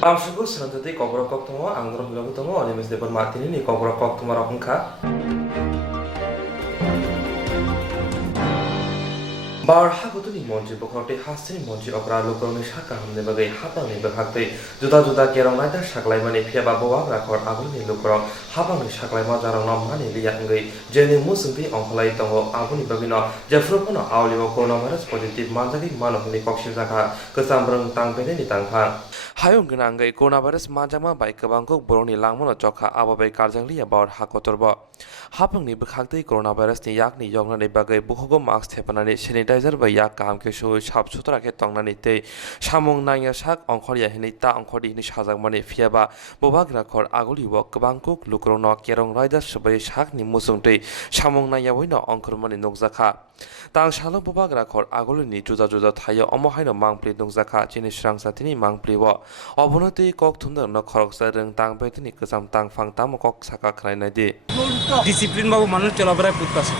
Amsuku Swrangchati Kokborok Koktwma Angdro Hilogutamo Onimis Depon Martini ni Kokborok Koktwma Rokungkha Bar Hagutuni Monji Bokrote Hasini Monji Okra Lokroni Shaka Hamne Bagai Hapani Bakate Juda Kerong Naida Shaklaimani Piaba Boa Rakor Abuni Lokro Hapani Shaklaima Jarang Mani Liangai Jenny Musubi Onkolai Tongo Abuni Babino Jeffropono Aulio Coronavirus Positive Manjagi Manokni Kokshizaka Kasambrang Tangpeni Tangha Hayung Ganangai Coronavirus Majama by Kabangko Boroni Langmono Joka Ababe Karjangli about Hakotorbo Hapangni Bakati Coronavirus ni Yakni Yongani Bagai Buhogo Max Tepanani Sanitizer by Yak Kamke Show Shap Sutrake Tonganite Shamong Naya Shak Onkoria Hinita Onkodi Nishazamani Fiaba Bobagra Kor Aguli Wok Bangkok Lukrono Kerong Riders Shabai Shak ni Musungte Shamong Naya Wino Onkormani Nogzaka Tang Shalo Bobagra Kor Agulini Juda Tayo Omohino Mangpli Nogzaka Chini Swrangchati Mangpli Wo Obunoti Koktwma no Koroksa Reng Tang Betini Kusam Tang Fang Tamokok Saka Krainadi discipline ভাবে মানুষ চলাফেরা করতেছে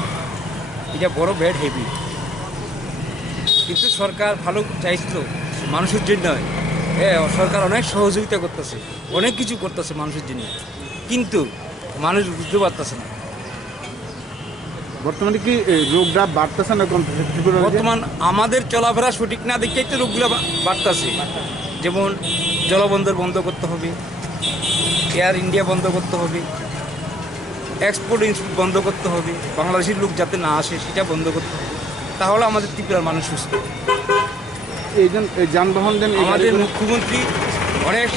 এটা বড় bad heavy কিন্তু সরকার ভালো চাইছিল মানুষের জন্য সরকার অনেক সহযোগিতা করতেছে অনেক কিছু করতেছে মানুষের জন্য কিন্তু মানুষ বুঝতে পারতেছে না বর্তমানে কি রোগটা বাড়তেছে না বর্তমান আমাদের চলাফেরা সঠিক না দেখেই তো রোগগুলো বাড়তেছে যেমন জলবন্দর বন্ধ করতে হবে এয়ার ইন্ডিয়া বন্ধ করতে হবে এক্সপোর্ট ইনস্পোর্ট বন্ধ করতে হবে বাংলাদেশের লোক যাতে না আসে সেটা বন্ধ করতে হবে তাহলে আমাদের ত্রিপুরার মানুষ সুস্থ এই যানবাহন আমাদের মুখ্যমন্ত্রী অনেক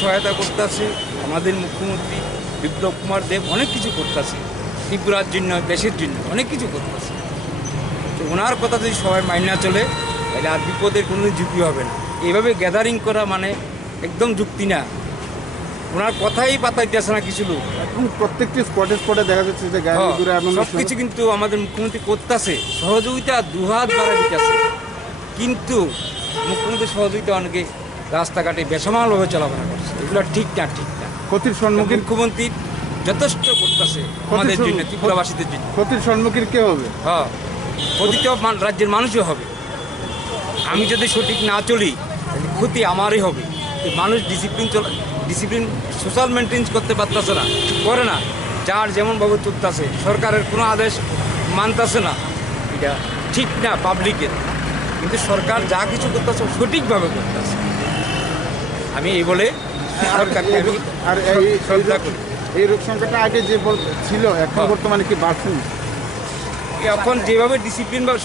সহায়তা করতেছে আমাদের মুখ্যমন্ত্রী বিপ্লব কুমার দেব অনেক কিছু করতেছে ত্রিপুরার জন্য দেশের জন্য অনেক কিছু করতেছে তো ওনার কথা যদি সবাই মাইনা চলে তাহলে আর বিপদের কোনো ঝুঁকি হবে না এইভাবে গ্যাদারিং করা মানে একদম যুক্তি না ওনার কথাই পাতাইতেছে না কিছু লোক প্রত্যেকটি স্পটে দেখা যাচ্ছে যে সব কিছু কিন্তু আমাদের মুখ্যমন্ত্রী করতেছে সহযোগিতা দুহাত বাড়া দিতেছে কিন্তু মুখ্যমন্ত্রী সহযোগিতা অনেকে রাস্তাঘাটে বেসামালভাবে চলাফেরা করছে এগুলো ঠিক না ক্ষতির সম্মুখীন মুখ্যমন্ত্রী যথেষ্ট করতেছে আমাদের জন্য ত্রিপুরাবাসীদের জন্য ক্ষতির সম্মুখীন কে হবে ক্ষতি তো রাজ্যের মানুষই হবে আমি যদি সঠিক না চলি তাহলে ক্ষতি আমারই হবে মানুষ ডিসিপ্লিন সোশ্যাল মেনটেন্স করতে পারতেছে না করে না যার যেমনভাবে চলতেছে সরকারের কোনো আদেশ মানতেছে না এটা ঠিক না পাবলিকের কিন্তু সরকার যা কিছু করতেছে সঠিকভাবে করতেছে আমি এই বলে সরকারকে আর এই রোগ সংখ্যাটা আগে যে ছিল এখন বর্তমানে কি বাড়ছে এখন যেভাবে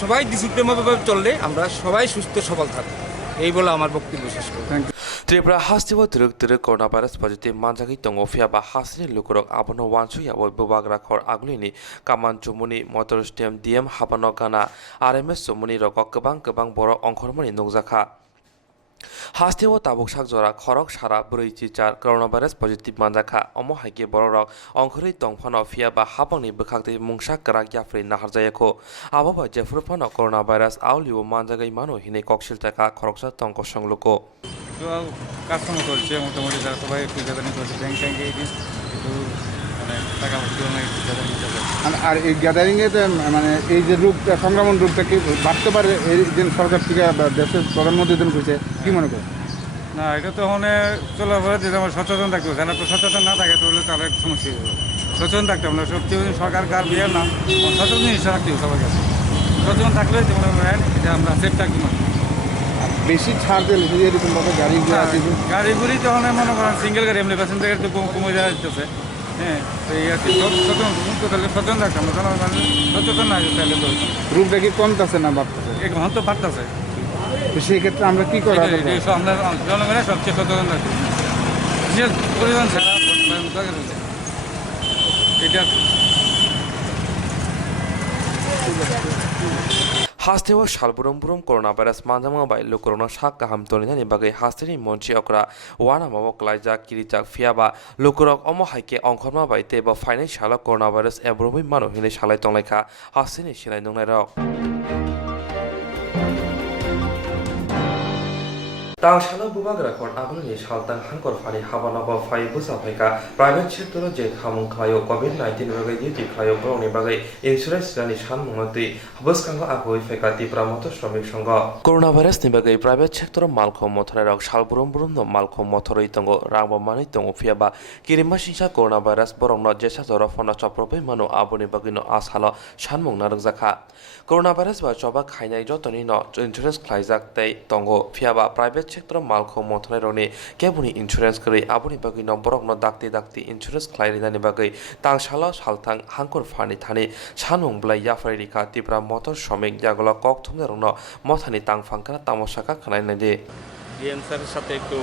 সবাই ডিসিপ্লিনভাবে চললে আমরা সবাই সুস্থ সবল থাকবো এই বলে আমার বক্তব্য শেষ করি Tripura Hastivo Turuk Coronavirus Positive Manjagi Tongo Fiaba Hasini Lukurok Abono Wansuya Bobagra Kor Aglini Kaman Jumuni Motor Stem DM Habanogana RMS Sumuni Rokok Kabang Boro Onkormoni Nogzaka Hastivo Tabuk Shakjora Korok Shara Burichichar Coronavirus Positive Manjaka Omo Hake Borok Onkori Tongpano Fiaba Habani Bukakti Mungshak Karak Yafri Naharjayako Ababa Jeffropono Coronavirus Auliu Manjagai Manu Hine Kokshiltaka Koroksa Tongko Shangloko কাজকর্ম চলছে মোটামুটি যারা সবাই একটু gathering করছে ব্যাংকে একটু মানে টাকা আর এই গ্যাদারিংয়ে মানে এই যে রোগটা সংক্রমণ রোগটা কি বাড়তে পারে এই দিন সরকার থেকে বা দেশের প্রধানমন্ত্রী দিন কইছে কি মনে করে না এটা তো ওখানে চলাফেরা যেটা আমার সচেতন থাকতে হবে যারা সচেতন না থাকে তাহলে তাহলে এক সমস্যা হবে সচেতন থাকতে হবে না সবচেয়ে সরকার কার বিয়ে না সচেতন হিসেবে রাখতে হবে সবার কাছে সচেতন থাকলে যেমন এটা আমরা সেফ থাকতে পারি বেশি ছাড় দিলে এরকমভাবে গাড়িগুলি যখন মনে করেন সিঙ্গেল গাড়ি এমনি প্যাসেঞ্জার তো কমে যাওয়া যেতেছে হ্যাঁ তো এই আর কি সচেতন থাকতে আমরা সচেতন না তাহলে তো রোগটা কি কমতেছে না বাড়তেছে এখন তো বাড়তেছে তো সেই ক্ষেত্রে আমরা কি করা আমরা জনগণের সবচেয়ে সচেতন থাকতে বিশেষ পরিবহন ছাড়া এটা Hastivo Shalburum Coronavirus Manjama by Lukorona Shaka Hamtoni Bagai Hastini Monchi Okra Wana Mawok Laja Kirijak Fiaba Lukurok Omo Hake Onkorma by Teba Financial Coronavirus Ebrumi Mano Hine Shalai Tongleka Hastini Shilai Nunero Tangshalo bubagra kon abulni shaltang hankor fani habanogo fai busa phaika private sector je khamung khlayo COVID-19 bagai duty khlayo broni bagai insurance rani shanmungati habuskango aboi phaika tipra moto shramik songo coronavirus ni bagai private sector malkho mothore rok salburum burum no malkho mothoroi tongo rangba mani tongo fiaba kirima singsa coronavirus borong no jesa jora phone chaprobe mano aboni bagai no asalo shanmung narok jakha coronavirus ba choba khainai jotoni no insurance khlaijak tei tongo fiaba private sector malkho mothore roni kebuni insurance kari aboni bagai no borok no dakti insurance khlai rinani bagai tangshala salthang hankor fani thani shanmung blai yafai rika tipra motor shomik jagolo Koktwma rong no mothani tangfangkana tamosaka khanai nade DM স্যারের সাথে একটু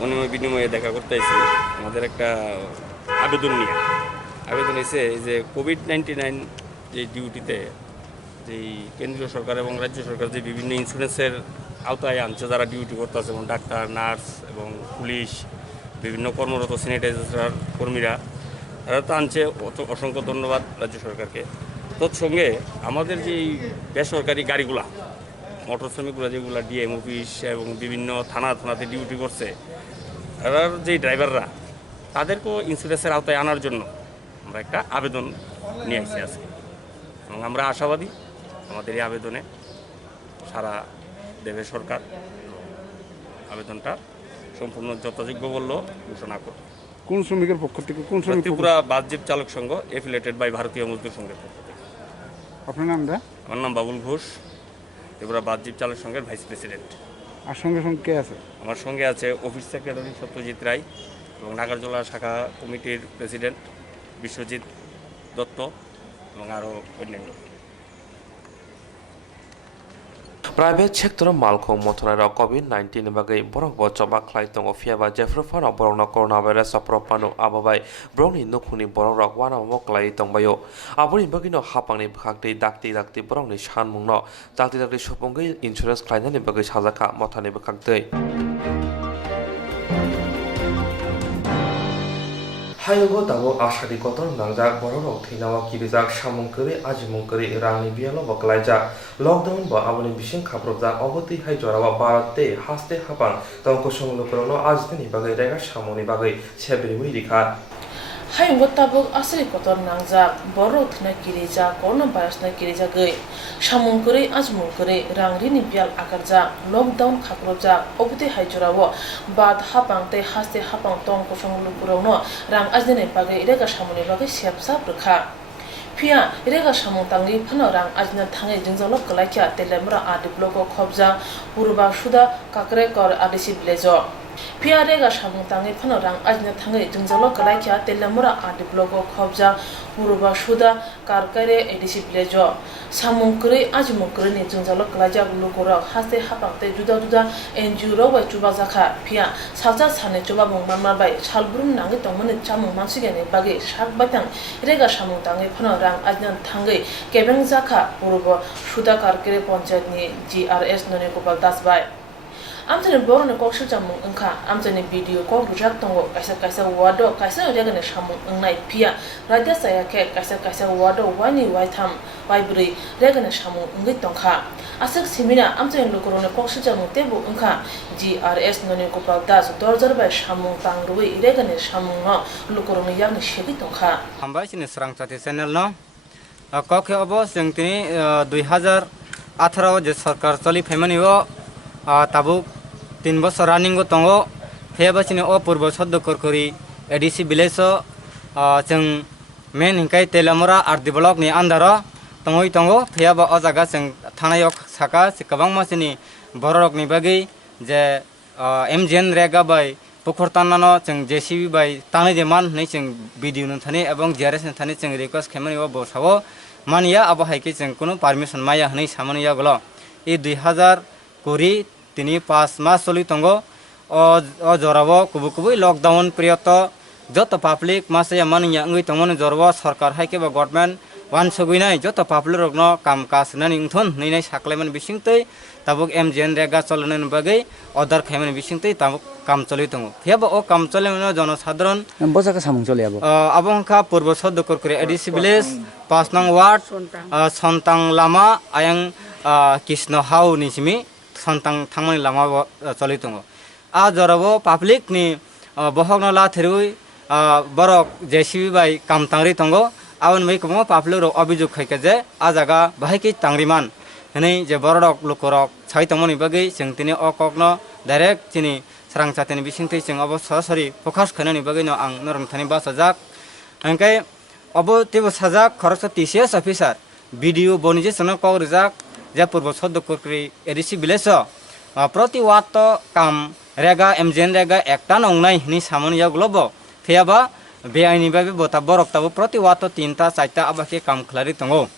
মনোময় বিনিময়ে দেখা করতে এসেছি আমাদের একটা আবেদন নিয়ে আবেদন এসে এই যে কোভিড-19 যে ডিউটিতে যেই কেন্দ্রীয় সরকার এবং রাজ্য সরকার যে বিভিন্ন ইন্স্যুরেন্সের আওতায় আনছে যারা ডিউটি করতেছে যেমন ডাক্তার নার্স এবং পুলিশ বিভিন্ন কর্মরত স্যানিটাইজার কর্মীরা তারা তো আনছে অসংখ্য ধন্যবাদ রাজ্য সরকারকে তৎসঙ্গে আমাদের যেই বেসরকারি গাড়িগুলা মোটর শ্রমিকগুলো যেগুলো ডিএম অফিস এবং বিভিন্ন থানাতে ডিউটি করছে তারা যেই ড্রাইভাররা তাদেরকেও ইন্স্যুরেন্সের আওতায় আনার জন্য আমরা একটা আবেদন নিয়ে আসছি আজকে এবং আমরা আশাবাদী আমাদের এই আবেদনে সারা দেবে সরকার আবেদনটা সম্পূর্ণ যথাযোগ্য বলল ঘোষণা করবে কোন শ্রমিকের পক্ষ থেকে কোন শ্রমিক ত্রিপুরা বাসজীব চালক সংঘ এফিলিয়েটেড বাই ভারতীয় মজদুর সংঘের পক্ষ থেকে আপনার নামটা আমার নাম বাবুল ঘোষ ত্রিপুরা বাসজীব চালক সংঘের ভাইস প্রেসিডেন্ট আর সঙ্গে সঙ্গে কে আছে আমার সঙ্গে আছে অফিস সেক্রেটারি সত্যজিৎ রায় এবং নাগারজোলা শাখা কমিটির প্রেসিডেন্ট বিশ্বজিৎ দত্ত এবং আরও অন্যান্য private sector malkho mothora rok COVID-19 bagai borok bo choba khlai tongo fiaba jefrofano borok no coronavirus apropano ababai broni nokhuni borok rok wana mo klai tongbayo aboni bagai no hapangni bhaktei dakti borok ni shanmung no dakti sopongai insurance khlainani bagai sajaka mothani bhaktei Hayogo tabo ashadi kotor nangjak borok thinawa kirijak samungkari ajimungkari rangni bialo baklaijak lockdown ba aboni bising khaprobjak oboti hai jorawa baratte haste hapang tongko somlokorno ajdini bagai rega samoni bagai sebri rikha Hayogo tabo asri kotor nangjak borok thina kirijak coronavirus na kirijak gei samungkari ajimungkari rangrini bial akarjak lockdown khaprobjak oboti hai jorawa bad hapang te haste hapang tongko somlokorno rang ajdini bagai rega samoni bagai sepsa prkha Pia rega samung tangi phano rang ajna thangai jingjalo kalaikya telemra adiplogo khobja purba suda kakre kor adisi blejo Pia rega samung tangi phano rang ajna thangai jingjalo kalaikya telemra adiplogo khobja purba suda karkare adisi blejo samungkri ajmungkri ni jingjalo kalaja lukora haste hapakte juda NGO ro bai chuba jakha Pia saja sane chuba bung mamar bai salburum nangi tongmani chamung mansigani bagi sak batang rega samung tangi phano rang ajna thangai kebeng jakha purba suda karkare panchayat ni GRS none kopal das bai Amtani borone koksu jamung engka amtani video kok rujak tongo kaisa wado kaisa regane samung engnai pia raja saya ke kaisa wado wani waitam waibri regane samung engi tongkha asik simina amtani lokorone koksu jamung tebu engka GRS none kopal das dorjar bai samung tangrui regane samung no lokorone yagni shegi tongkha Hambai sini Swrangchati channel no kokhe obo जों tini 2018 je sarkar choli phaimani o tabuk 3 বছর running tongo phebasini o purbo soddo korkori ADC village जों main hingkai telamora ardi block ni andaro tongoi tongo pheba o jaga जों thanayok saka sikabang masini borok ni bagi je MGN rega bai pukhortanano जों JCB bai tanai deman nei जों video nun thani ebong GRS nun thani जों request khemani o bosawo mania abo haike जों kono permission maya hnei samaniya golo ei 2000 kori তিনি 5 মাস চলি তঙ্গো ও জরাবো কুবুকুবুই lockdown period যত public মাসে মানিয়া ngui tongmani jorbo sarkar haike ba government wan soguinai joto pablur rokno kam kas nani ingthon ninai saklaiman bisingtei tabuk MGN rega cholonani bagai order khaimani bisingtei tabuk kam choli tongo pheba o kam cholemano jonosadharon bojaka samung chole abo abongkha purbo sodokor kore ADC village 5 nang ward sontang lama ayang Krishna hau nisimi sontang thangmani lama choli tongo a jorabo public ni bohokno la therui borok JCB bai kam tangri tongo abon mai komo public ro obijog khaika je a jaga bahai ki tangriman hene je borok lukorok chai tongmani bagai jeng tini okokno direct chini Swrangchati ni bisingtei jeng abo sorry focus khainani bagai no ang norong thani ba sajak angkai abo tibo sajak khoroksa TCS officer video bonije sono kok rijak je purbo soddo korkri ADC village proti watt kam rega MJN rega ekta nongnai ni samoni ya globo theyaba beaini babe bota borok tabo proti watt 3ta 4ta abake kam khlari tongo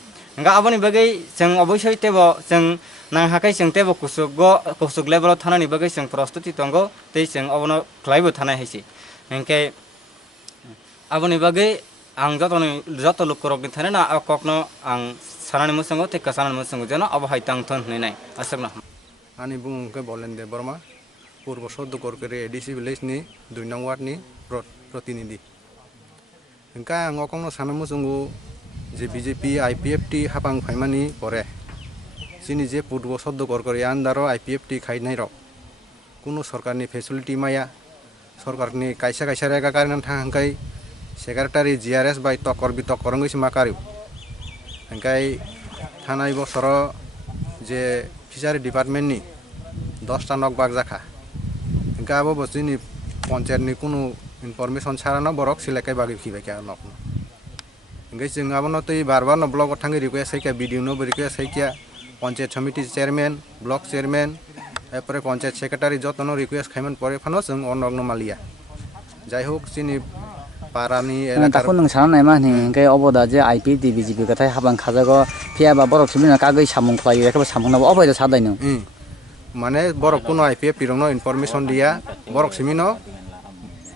nga aboni bagai jeng obosoi tebo jeng nang hakai jeng tebo kusuk level thanani bagai jeng prostuti tongo tei jeng obono khlaibo thanai haisi engke aboni bagai ang joto lukorok ni thane na akokno ang sanani musango te kasanani musango jeno abo haitang thon nei asakna ani bungke bolen de Burma purbo soddo korkere ADC village ni 2 nang ward ni protinidhi engka ngokongno sanamu sungu je BJP IPFT hapang phaimani pore sini je purbo soddo korkore andaro IPFT khainai rok kuno sarkarni facility maya sarkarni kaisa rega karenan thangkai secretary GRS by tokor bitokor ngisi makariu engkai thanai bosoro je fishery department ni 10ta nok bag jakha engka abo bosini panchayat ni kuno information charano borok silekai bagi khibai ka nok engkai jeng abono tei barbar no blog thangi request haika video no request haika panchayat committee chairman block chairman epore panchayat secretary jotono request khaiman pore phano jeng onogno malia jai hok sini parani takun nang sana naima ni kai oboda je IPD BJP kathai habang khajago phiaba borok simina kagai samung khlai rekaba samung nabo oboida sadai no মানে borok kuno IPFT rongno information dia borok simino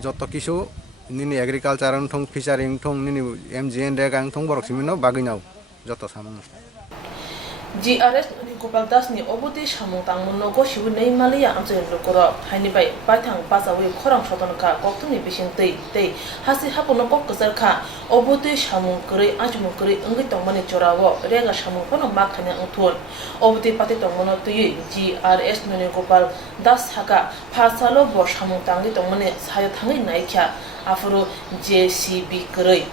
joto kisu nini agriculture thong fishering thong nini MJN regang thong borok simino baginau joto samung GRS Gopal Das ni obodi samung tangmono go shibu nei malia amchen lokoro haini bai paithang pasawi khorang sodon ka koktuni bising tei hasi hapono kok kasar kha obodi samung kore ajmu kore angi tongmani chorawo rega samung kono ma khanya angthon obodi pati tongmono tui GRS noni Gopal Das haka phasalo bo samung tangi tongmani sayo thangi naikha afuro JCB kore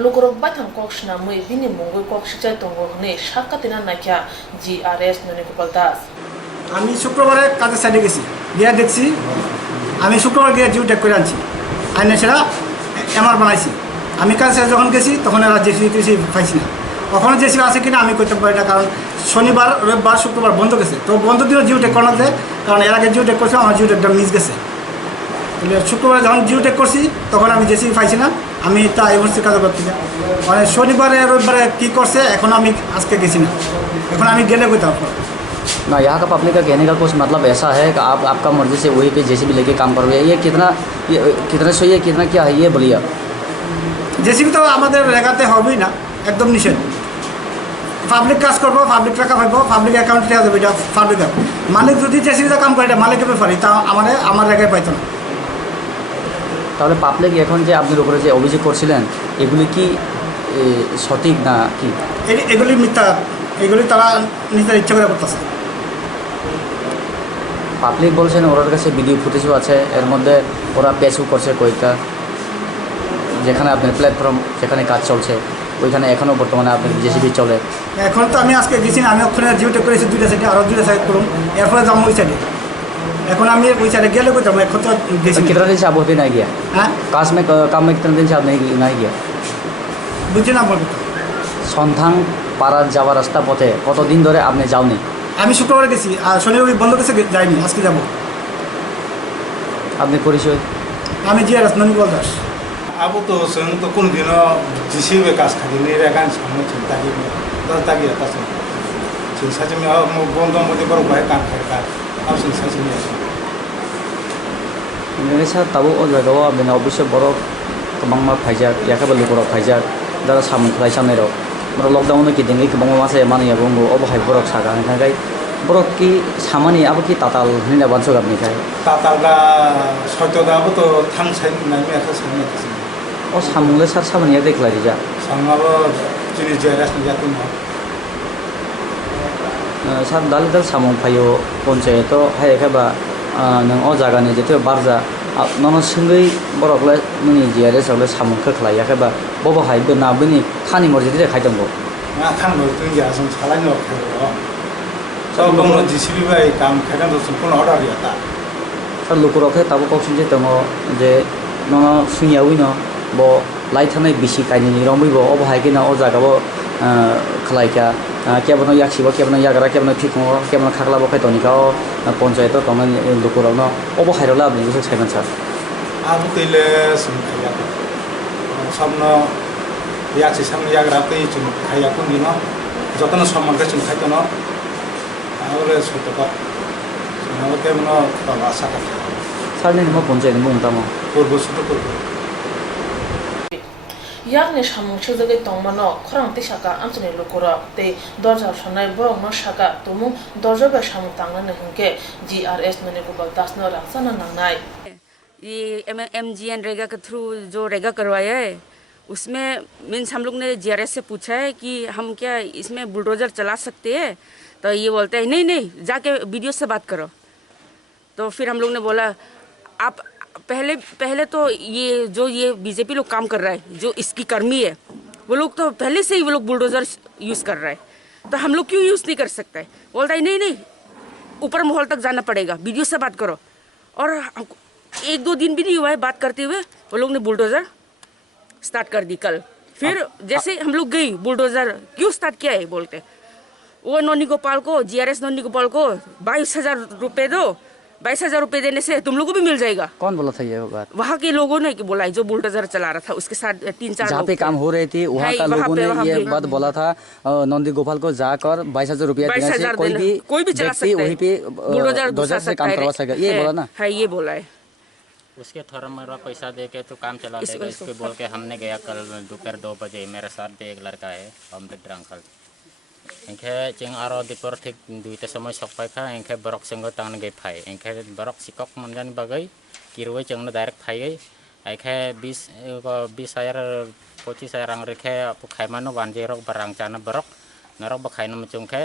Lukorok batang kok shnamui bini mungoi kok shichai tongo ne shakatina nakya GRS noni Gopal Das আমি শুক্রবারে কাজের সাইডে গেছি গিয়া দেখছি আমি শুক্রবার গিয়ে জিও টেক করে আনছি আইনে সেটা এমআর বানাইছি আমি কাজে যখন গেছি তখন এরা জেসি পাইছি না কখনো জেসি আছে কিনা আমি করতে পারি না কারণ শনিবার রবিবার শুক্রবার বন্ধ গেছে তো বন্ধ দিনও জিও টেক করানো যায় কারণ এর আগে জিও টেক করছে আমার জিও টেকটা মিস গেছে শুক্রবার যখন জিও টেক করছি তখন আমি জেসি পাইছি না আমি তা এমআরসি কাজ করতে মানে শনিবারে রবিবারে কী করছে এখন আমি আজকে গেছি না এখন আমি গেলে কোথাও ना यहाँ का पब्लिक का कहने का कुछ मतलब ऐसा है कि आप आपका मर्जी से वही पे JCB लेके काम कर रहे हैं ये कितना सही है कितना क्या है ये बोलिए JCB তো আমাদের রেগাতে হবেই না একদম নিষেধ পাবলিক কাজ করবো পাবলিক টাকা পাইবো পাবলিক অ্যাকাউন্টে দেওয়া যাবে এটা পাবলিক মালিক যদি JCB কাম করে এটা মালিকের ব্যাপারে তা আমার রেগায় পাইতো না তাহলে পাবলিক এখন যে আপনার উপরে যে অভিযোগ করছিলেন এগুলি কি সঠিক না কি এগুলি মিথ্যা এগুলি তারা নিজের ইচ্ছা করে করতেছে পাবলিক বলছেন ওর কাছে ভিডিও ফুটেজও আছে এর মধ্যে ওরা পেশও করছে কয়েকটা যেখানে আপনার প্ল্যাটফর্ম যেখানে কাজ চলছে ওইখানে এখনও বর্তমানে আপনার JCB চলে এখন তো আমি আজকে গেছি না আমি ওখানে জিওটে করেছি 2টা সাইডে আরও 2টা সাইড করুন এরপরে যাবো ওই সাইডে এখন আমি ওই সাইডে গেলে কোথাও এখন তো গেছি कितना दिन से आप होते नहीं गया হ্যাঁ काम में कितने दिन से आप नहीं गया বুঝছি না বলবো সন্ধান পাড়ার যাওয়ার রাস্তা পথে কতদিন ধরে আপনি যাওনি আমি শুক্রবার গেছি আর শনিবার বন্ধ গেছে যাইনি আজকে যাবো আপনি পরিচয় আমি GRS ননি Gopal Das अब तो स्वयं तो कुन दिन जिसी वे कास खाली नहीं रहेगा सामने चिंता की दलता की रहता है चिंता से मैं बंद मुझे बरो भाई काम करेगा अब चिंता से नहीं मेरे साथ तब ओ जगह आपने अवश्य बरो कबां मा फाइजाक याका बलु बरो फाइजाक दारा सामु खलाय सामने रो बरो लकडाउन की दिन कबां मासे माने याबंगो अब हाय बरो सागा नखाय बरो की सामानि अब की ताताल हिना बानसो गाबनि खाय तातालगा सयतदा अब तो थां साइन नाय मेखा सामने ओ सामुले सार सामानि याक देखलाय जा सामाबो जिनि जेरास नि जातुन सार दाल दाल सामं फायो पन्चायत हाय खाबा नों अ जागानि जेथे बारजा नन सिंगै बरकलाय नोंनि जिआरएस आवलाय सामं खोख्लायाखैबा बबो हायबो नाबोनि खानि मर्जिदि खायदोंबो मा खानो जों जों सालायनो सब दंनो जिसिबि बाय काम खायनो सम्पूर्ण अर्डार याता सार लुकुरावखे ताबो कौशन जे दङ जे नन सुनियावैनो ब लाइथानाय बिसि कायनि रमैबो अबो हायगिना अ जागाबो खलायका केबनो याksiबो केबनो याग्रा केबनो फिखङो केबनो खाख्लाबो खायतनिका पन्चायत तंग लुकुरावनो अबो हायरला आबनि जों सायमान सार आबो तैले सुनखाया सबनो याksi सामने याग्रा तै जुम खाया कुंदिनो जतन सम्मान के जुम खायतनो आबो सुतका सुनाबो केबनो तला साका सारनि नमो पन्चायत बुंतामो पूर्व सुतो पूर्व yakni samung chujage tongmano khorang te saka amchani lokora te dorja sonai borok no saka tumu dorja ba samung tangna na hinke GRS nane ko dasno raksana nangnai ये MGN रेगा के थ्रू जो रेगा करवाया है उसमें मीन्स हम लोग ने GRS से पूछा है कि हम क्या इसमें बुलडोजर चला सकते हैं तो ये बोलते हैं नहीं नहीं जाके वीडियो से बात करो तो फिर हम लोग ने बोला आप पहले तो ये बीजेपी लोग काम कर रहा है जो इसकी कर्मी है वो लोग तो पहले से ही वो लोग बुलडोजर यूज़ कर रहा है तो हम लोग क्यों यूज़ नहीं कर सकते बोलता है नहीं नहीं ऊपर महल तक जाना पड़ेगा वीडियो से बात करो और 1-2 दिन भी नहीं हुआ है बात करते हुए वो लोग ने बुलडोजर स्टार्ट कर दी कल फिर जैसे हम लोग गई बुलडोजर क्यों स्टार्ट किया है बोलते वो नोनी गोपाल को GRS नोनी गोपाल को 22,000 रुपये दो 22,000 रुपये देने से तुम लोगों को भी मिल जाएगा कौन बोला था ये बात वहाँ के लोगों ने कि बोला है जो बुलडोजर चला रहा था उसके साथ 3-4 जहाँ पे काम हो रही थी वहाँ का लोगों ने ये बात बोला था नंदी गोपाल को जाकर 22,000 रुपया देने से कोई भी चला सकता है वहीं पे बुलडोजर से काम करवा सकेगा ये बोला ना है ये बोला है उसके थोड़ा मेरा पैसा दे के तो काम चला देगा इसके बोल के हमने गया कल दोपहर 2 बजे मेरे साथ भी एक लड़का है अमृत अंकल इनके चिंग आरो दीपर ठीक दुईटा समय सकपाय खा इनके बरक संग तांग गई फाय इनके बरक सिकक मनजान बगई किरवे चंग डायरेक्ट फाय गई इनके 20,000 रां रेखे खायमानो वानजेरक बरांग चाना बरक नरक बखायनो मचुंखे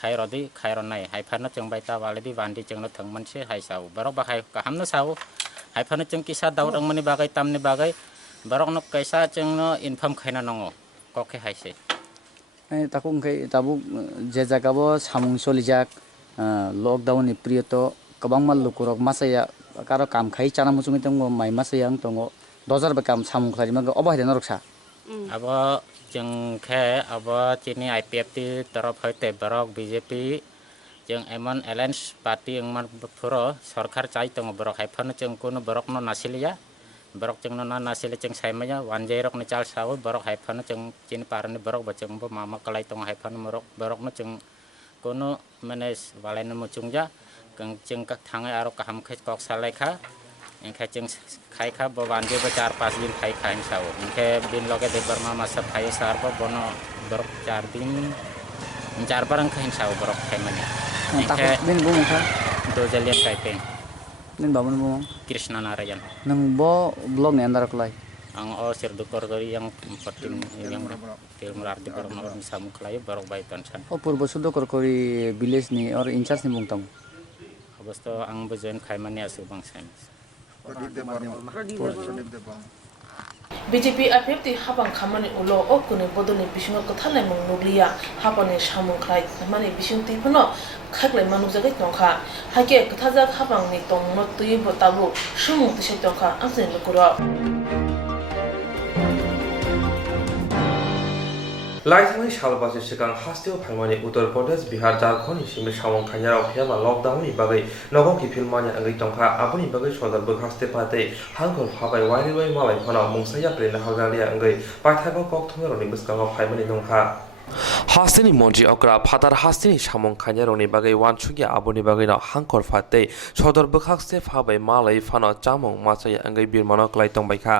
खाय रदी खाय रनाय हायफानो चंग बायता वालेदी वान्दी चंग थंगमन से हायसाव बरक बखाय कामनो साव हायफानो चंग किसा दाउद अंगमनि बागै तामनि बागै बरक न कैसा चंग इनफॉर्म खायना नंगो कखे हायसे ताको उनके ताबु जे जागाबो सामुं सोलिजाक लकडाउन नि प्रियतो गोबां माल लुकुरक मासाया कारो काम खाय चाना मुचुङै दङ माइ मासाया आं दङ 1000 बे काम सामुं खारिमा अबहायदे नरकसा अब जोंखे अब चिनी IPFT तरफ होते बरक बीजेपी जों एमन एलायंस पार्टी अंगमान फुरो सरकार चाइ दङ बरक हायफान जों कोनो बरक न नासिलिया बरक जोंनो ना नासिले जों सायमाया वानजेरक नि चाल साव बरक हायफान जों चिन पारनि बरक बचंबो मामा कलाय दङ हायफान बरक न जों कोनो माने वालायनो मुचुंजा जों थाङै आरो काहाम खै कक सालायखा इनखे जों खायखा ब वानजेबो 4-5 दिन खाय खाइन साव इनखे दिन लगे दे बरमा मासा फाय सारबो बनो बरक 4 दिन 4 बार खाइन साव बरक खायमाने इनखे दिन बुंखा दोजलियन कायपें नों बाबुन बुं कृष्ण नारायण नों बो ब्लग ने अंदर खलाय आं अ सिरदुकर गरि yang pertim yang arti barang nomor samu klay barok bai tansan ओ पूर्व सुदकर करी विलेज नि और इंचार्ज नि बुंताम अबस्थ आं बजन खायमानि आसु बांसान BJP IPFT habang khamani ulo okune bodoni bisingo kothanai mung nugliya habani samung khlai mani bising tiphono khaklai manujagai tongkha hake kthajak habang ni tongno tui botabu sumung tisai tongkha amsen lokuro लाइथांनि सालबासि सिगां हास्तियाव फायमानि उत्तर प्रदेश बिहार झारखन्ड सिमि सामं खायाराव FEMA लकडाउननि बागै नगौ किफिलमानि आंगै तंखा आबुनि बागै सदर बखास्ते पाते हांखर फाबाय वाइरिबाय मालाय फनाव मुंसाया plane हागालिया आंगै पाइथागो कक्तुमेरनि बिस्काङाव फायमानि दंखा हास्तिनि मन्त्रि अक्रा father हास्तिनि सामं खायारनि बागै वानसुगिया आबुनि बागैनो हांखर फाते सदर बखास्ते फाबाय मालाय फनाव चामं मासाया आंगै बिरमानो क्लाय तंबायखा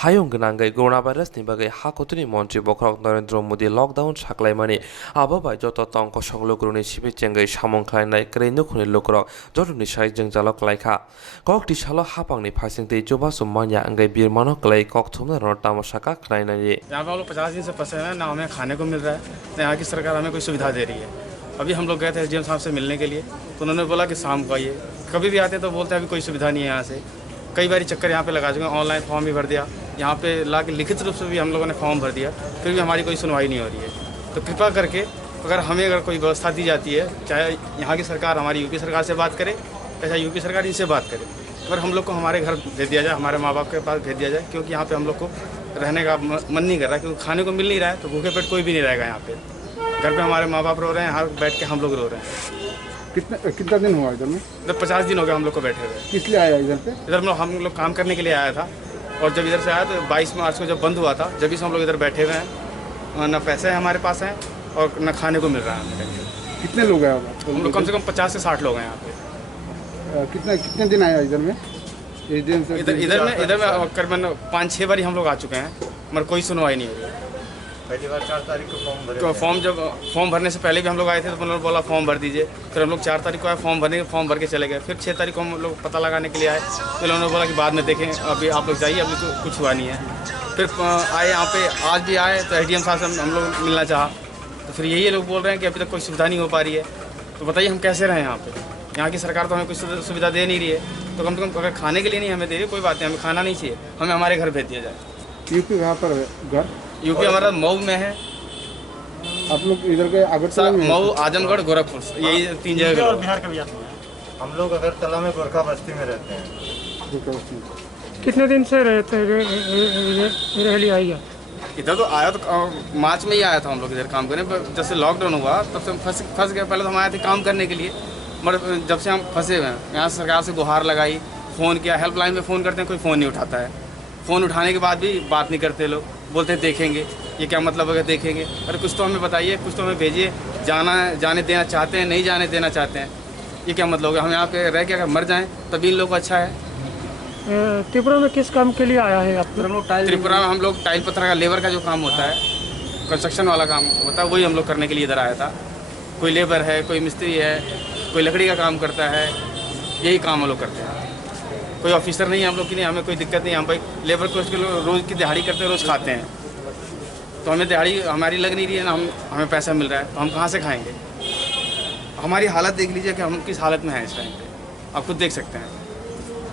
हायुं गोनांगै कोरोना भाइरासनि बागै हाकतुनि मन्त्रि बखरक नरेन्द्र मोदी लकडाउन साख्लायमानि आबोबाय जत तंक संलुग्रुनि सिबिचेंगै सामं खायनाय क्रेनुखुनि लुक्रक जतुनि साइ जोंजालक लायखा ककटि सालो हापांनि फासिंतै जुबासु मान्या आंगै बिरमानो क्लाय कक्तुमना रतामसाका खनायनाय यहाँ पर 50 दिन से फंसे हैं ना हमें खाने को मिल रहा है ना यहाँ की सरकार हमें कोई सुविधा दे रही है अभी हम लोग गए थे एसडीएम साहब से मिलने के लिए, तो उन्होंने बोला कि शाम को आइए। कभी भी आते तो बोलते हैं अभी कोई सुविधा नहीं है यहाँ से। कई बार चक्कर यहाँ पे लगा चुके हैं, ऑनलाइन फॉर्म भी भर दिया, यहाँ पे ला के लिखित रूप से भी हम लोगों ने फॉर्म भर दिया, फिर भी हमारी कोई सुनवाई नहीं हो रही है। तो कृपा करके अगर कोई व्यवस्था दी जाती है, चाहे यहाँ की सरकार हमारी यूपी सरकार से बात करे, चाहे यूपी सरकार इनसे बात करे, अगर हम लोग को हमारे घर भेज दिया जाए, हमारे माँ बाप के पास भेज दिया जाए, क्योंकि यहाँ पे हम लोग को रहने का मन नहीं कर रहा है, क्योंकि खाने को मिल नहीं रहा है, तो भूखे पेट कोई भी नहीं रहेगा यहाँ पे। घर पे हमारे माँ बाप रो रहे हैं, यहाँ बैठ के हम लोग रो रहे हैं। कितना दिन हुआ इधर में? इधर 50 दिन हो गए हम लोग को बैठे हुए। किस लिए आया इधर पे? इधर हम लोग काम करने के लिए आया था, और जब इधर से आया तो 22 मार्च को जब बंद हुआ था, जब से हम लोग इधर बैठे हुए हैं। ना पैसे हमारे पास हैं और न खाने को मिल रहा है। कितने लोग हैं? हम लोग कम से कम 50 से 60 लोग हैं यहाँ पे। कितने दिन आया इधर में? इधर में करीबन 5-6 बार हम लोग आ चुके हैं, मगर कोई सुनवाई नहीं हो रही। पहली बार 4 तारीख को फॉर्म भरने से पहले भी हम लोग आए थे, तो उन्होंने बोला फॉर्म भर दीजिए। फिर हम लोग 4 तारीख को आए, फॉर्म भर के चले गए। फिर 6 तारीख को हम लोग पता लगाने के लिए आए, फिर उन्होंने बोला कि बाद में देखें, अभी आप लोग जाइए, अभी तो कुछ हुआ नहीं है। फिर आए यहाँ पे, आज भी आए तो एसडीएम साहब से हम लोग मिलना चाहा, तो फिर यही लोग बोल रहे हैं कि अभी तक कोई सुविधा नहीं हो पा रही है। तो बताइए हम कैसे रहें यहाँ पे? यहाँ की सरकार तो हमें कुछ सुविधा दे नहीं रही है, तो कम से कम अगर खाने के लिए नहीं हमें दे रही, कोई बात नहीं, हमें खाना नहीं चाहिए, हमें हमारे घर भेज दिया जाए। यूपी कहाँ पर है घर? यूपी हमारा मऊ में है। आप लोग इधर के अगरतला में? मऊ, आजमगढ़, गोरखपुर, यही 3 जगह। और बिहार का भी आते हैं। हम लोग अगरतला में गोरखा बस्ती में रहते हैं। कितने दिन से रह लिया? इधर तो आया तो मार्च में ही आया था हम लोग इधर काम करने, पर जब से लॉकडाउन हुआ तब से हम फंस गए। पहले तो हम आए थे काम करने के लिए, मगर जब से हम फंसे हुए हैं, यहाँ सरकार से गुहार लगाई, फ़ोन किया, हेल्पलाइन में फ़ोन करते हैं, कोई फ़ोन नहीं उठाता है। फ़ोन उठाने के बाद भी बात नहीं करते लोग, बोलते हैं देखेंगे। ये क्या मतलब है देखेंगे? अरे कुछ तो हमें बताइए, कुछ तो हमें भेजिए। जाने देना चाहते हैं, नहीं जाने देना चाहते हैं, ये क्या मतलब है? हम यहाँ पे रह के अगर मर जाएँ तभी इन लोग को अच्छा है। त्रिपुरा में किस काम के लिए आया है आप? त्रिपुरा में हम लोग टाइल पत्थर का लेबर का जो काम होता है, कंस्ट्रक्शन वाला काम होता है, वही हम लोग करने के लिए इधर आया था। कोई लेबर है, कोई मिस्त्री है, कोई लकड़ी का काम करता है, यही काम हम लोग करते हैं। कोई ऑफिसर नहीं है हम लोग की, नहीं, हमें कोई दिक्कत नहीं। हम भाई लेबर को रोज़ की दिहाड़ी करते हैं, रोज़ खाते हैं, तो हमें दिहाड़ी हमारी लग नहीं रही है ना, हमें पैसा मिल रहा है, तो हम कहाँ से खाएँगे? हमारी हालत देख लीजिए कि हम किस हालत में हैं इस टाइम पे, आप खुद देख सकते हैं।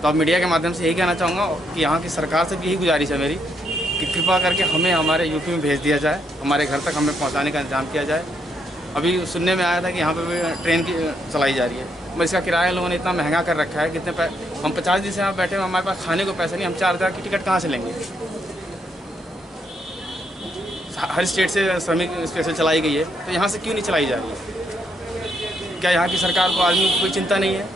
तो अब मीडिया के माध्यम से यही कहना चाहूँगा कि यहाँ की सरकार से भी यही गुजारिश है मेरी कि कृपा करके हमें हमारे यूपी में भेज दिया जाए, हमारे घर तक हमें पहुँचाने का इंतजाम किया जाए। अभी सुनने में आया था कि यहाँ पे भी ट्रेन की चलाई जा रही है, मगर इसका किराया लोगों ने इतना महंगा कर रखा है, कितने हम 50 दिन से यहाँ बैठे हैं, हमारे पास खाने को पैसा नहीं, हम 4000 की टिकट कहाँ से लेंगे? हर स्टेट से श्रमिक स्पेशल चलाई गई है, तो यहाँ से क्यों नहीं चलाई जा रही है? क्या यहाँ की सरकार को आदमी को कोई चिंता नहीं है?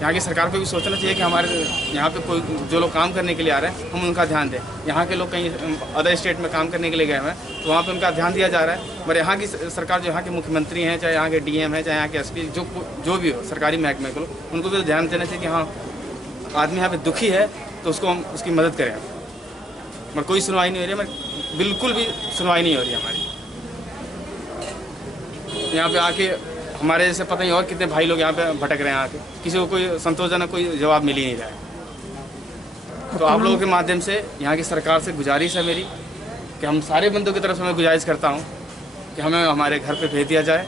यहाँ की सरकार को भी सोचना चाहिए कि हमारे यहाँ पे कोई जो लोग काम करने के लिए आ रहे हैं, हम उनका ध्यान दें। यहाँ के लोग कहीं अदर स्टेट में काम करने के लिए गए हुए हैं, तो वहाँ पे उनका ध्यान दिया जा रहा है, मगर यहाँ की सरकार, जो यहाँ के मुख्यमंत्री हैं, चाहे यहाँ के डीएम हैं, चाहे यहाँ के एसपी, जो भी हो सरकारी महकमे को, उनको भी ध्यान देना चाहिए कि हाँ आदमी यहाँ पे दुखी है तो उसको हम उसकी मदद करें। मगर कोई सुनवाई नहीं हो रही है, मगर बिल्कुल भी सुनवाई नहीं हो रही है हमारी। यहाँ पे आके हमारे जैसे पता नहीं और कितने भाई लोग यहाँ पे भटक रहे हैं, आके किसी को कोई संतोषजनक कोई जवाब मिल ही नहीं रहा है। तो आप लोगों के माध्यम से यहाँ की सरकार से गुजारिश है मेरी कि हम सारे बंदों की तरफ से मैं गुजारिश करता हूँ कि हमें हमारे घर पे भेज दिया जाए।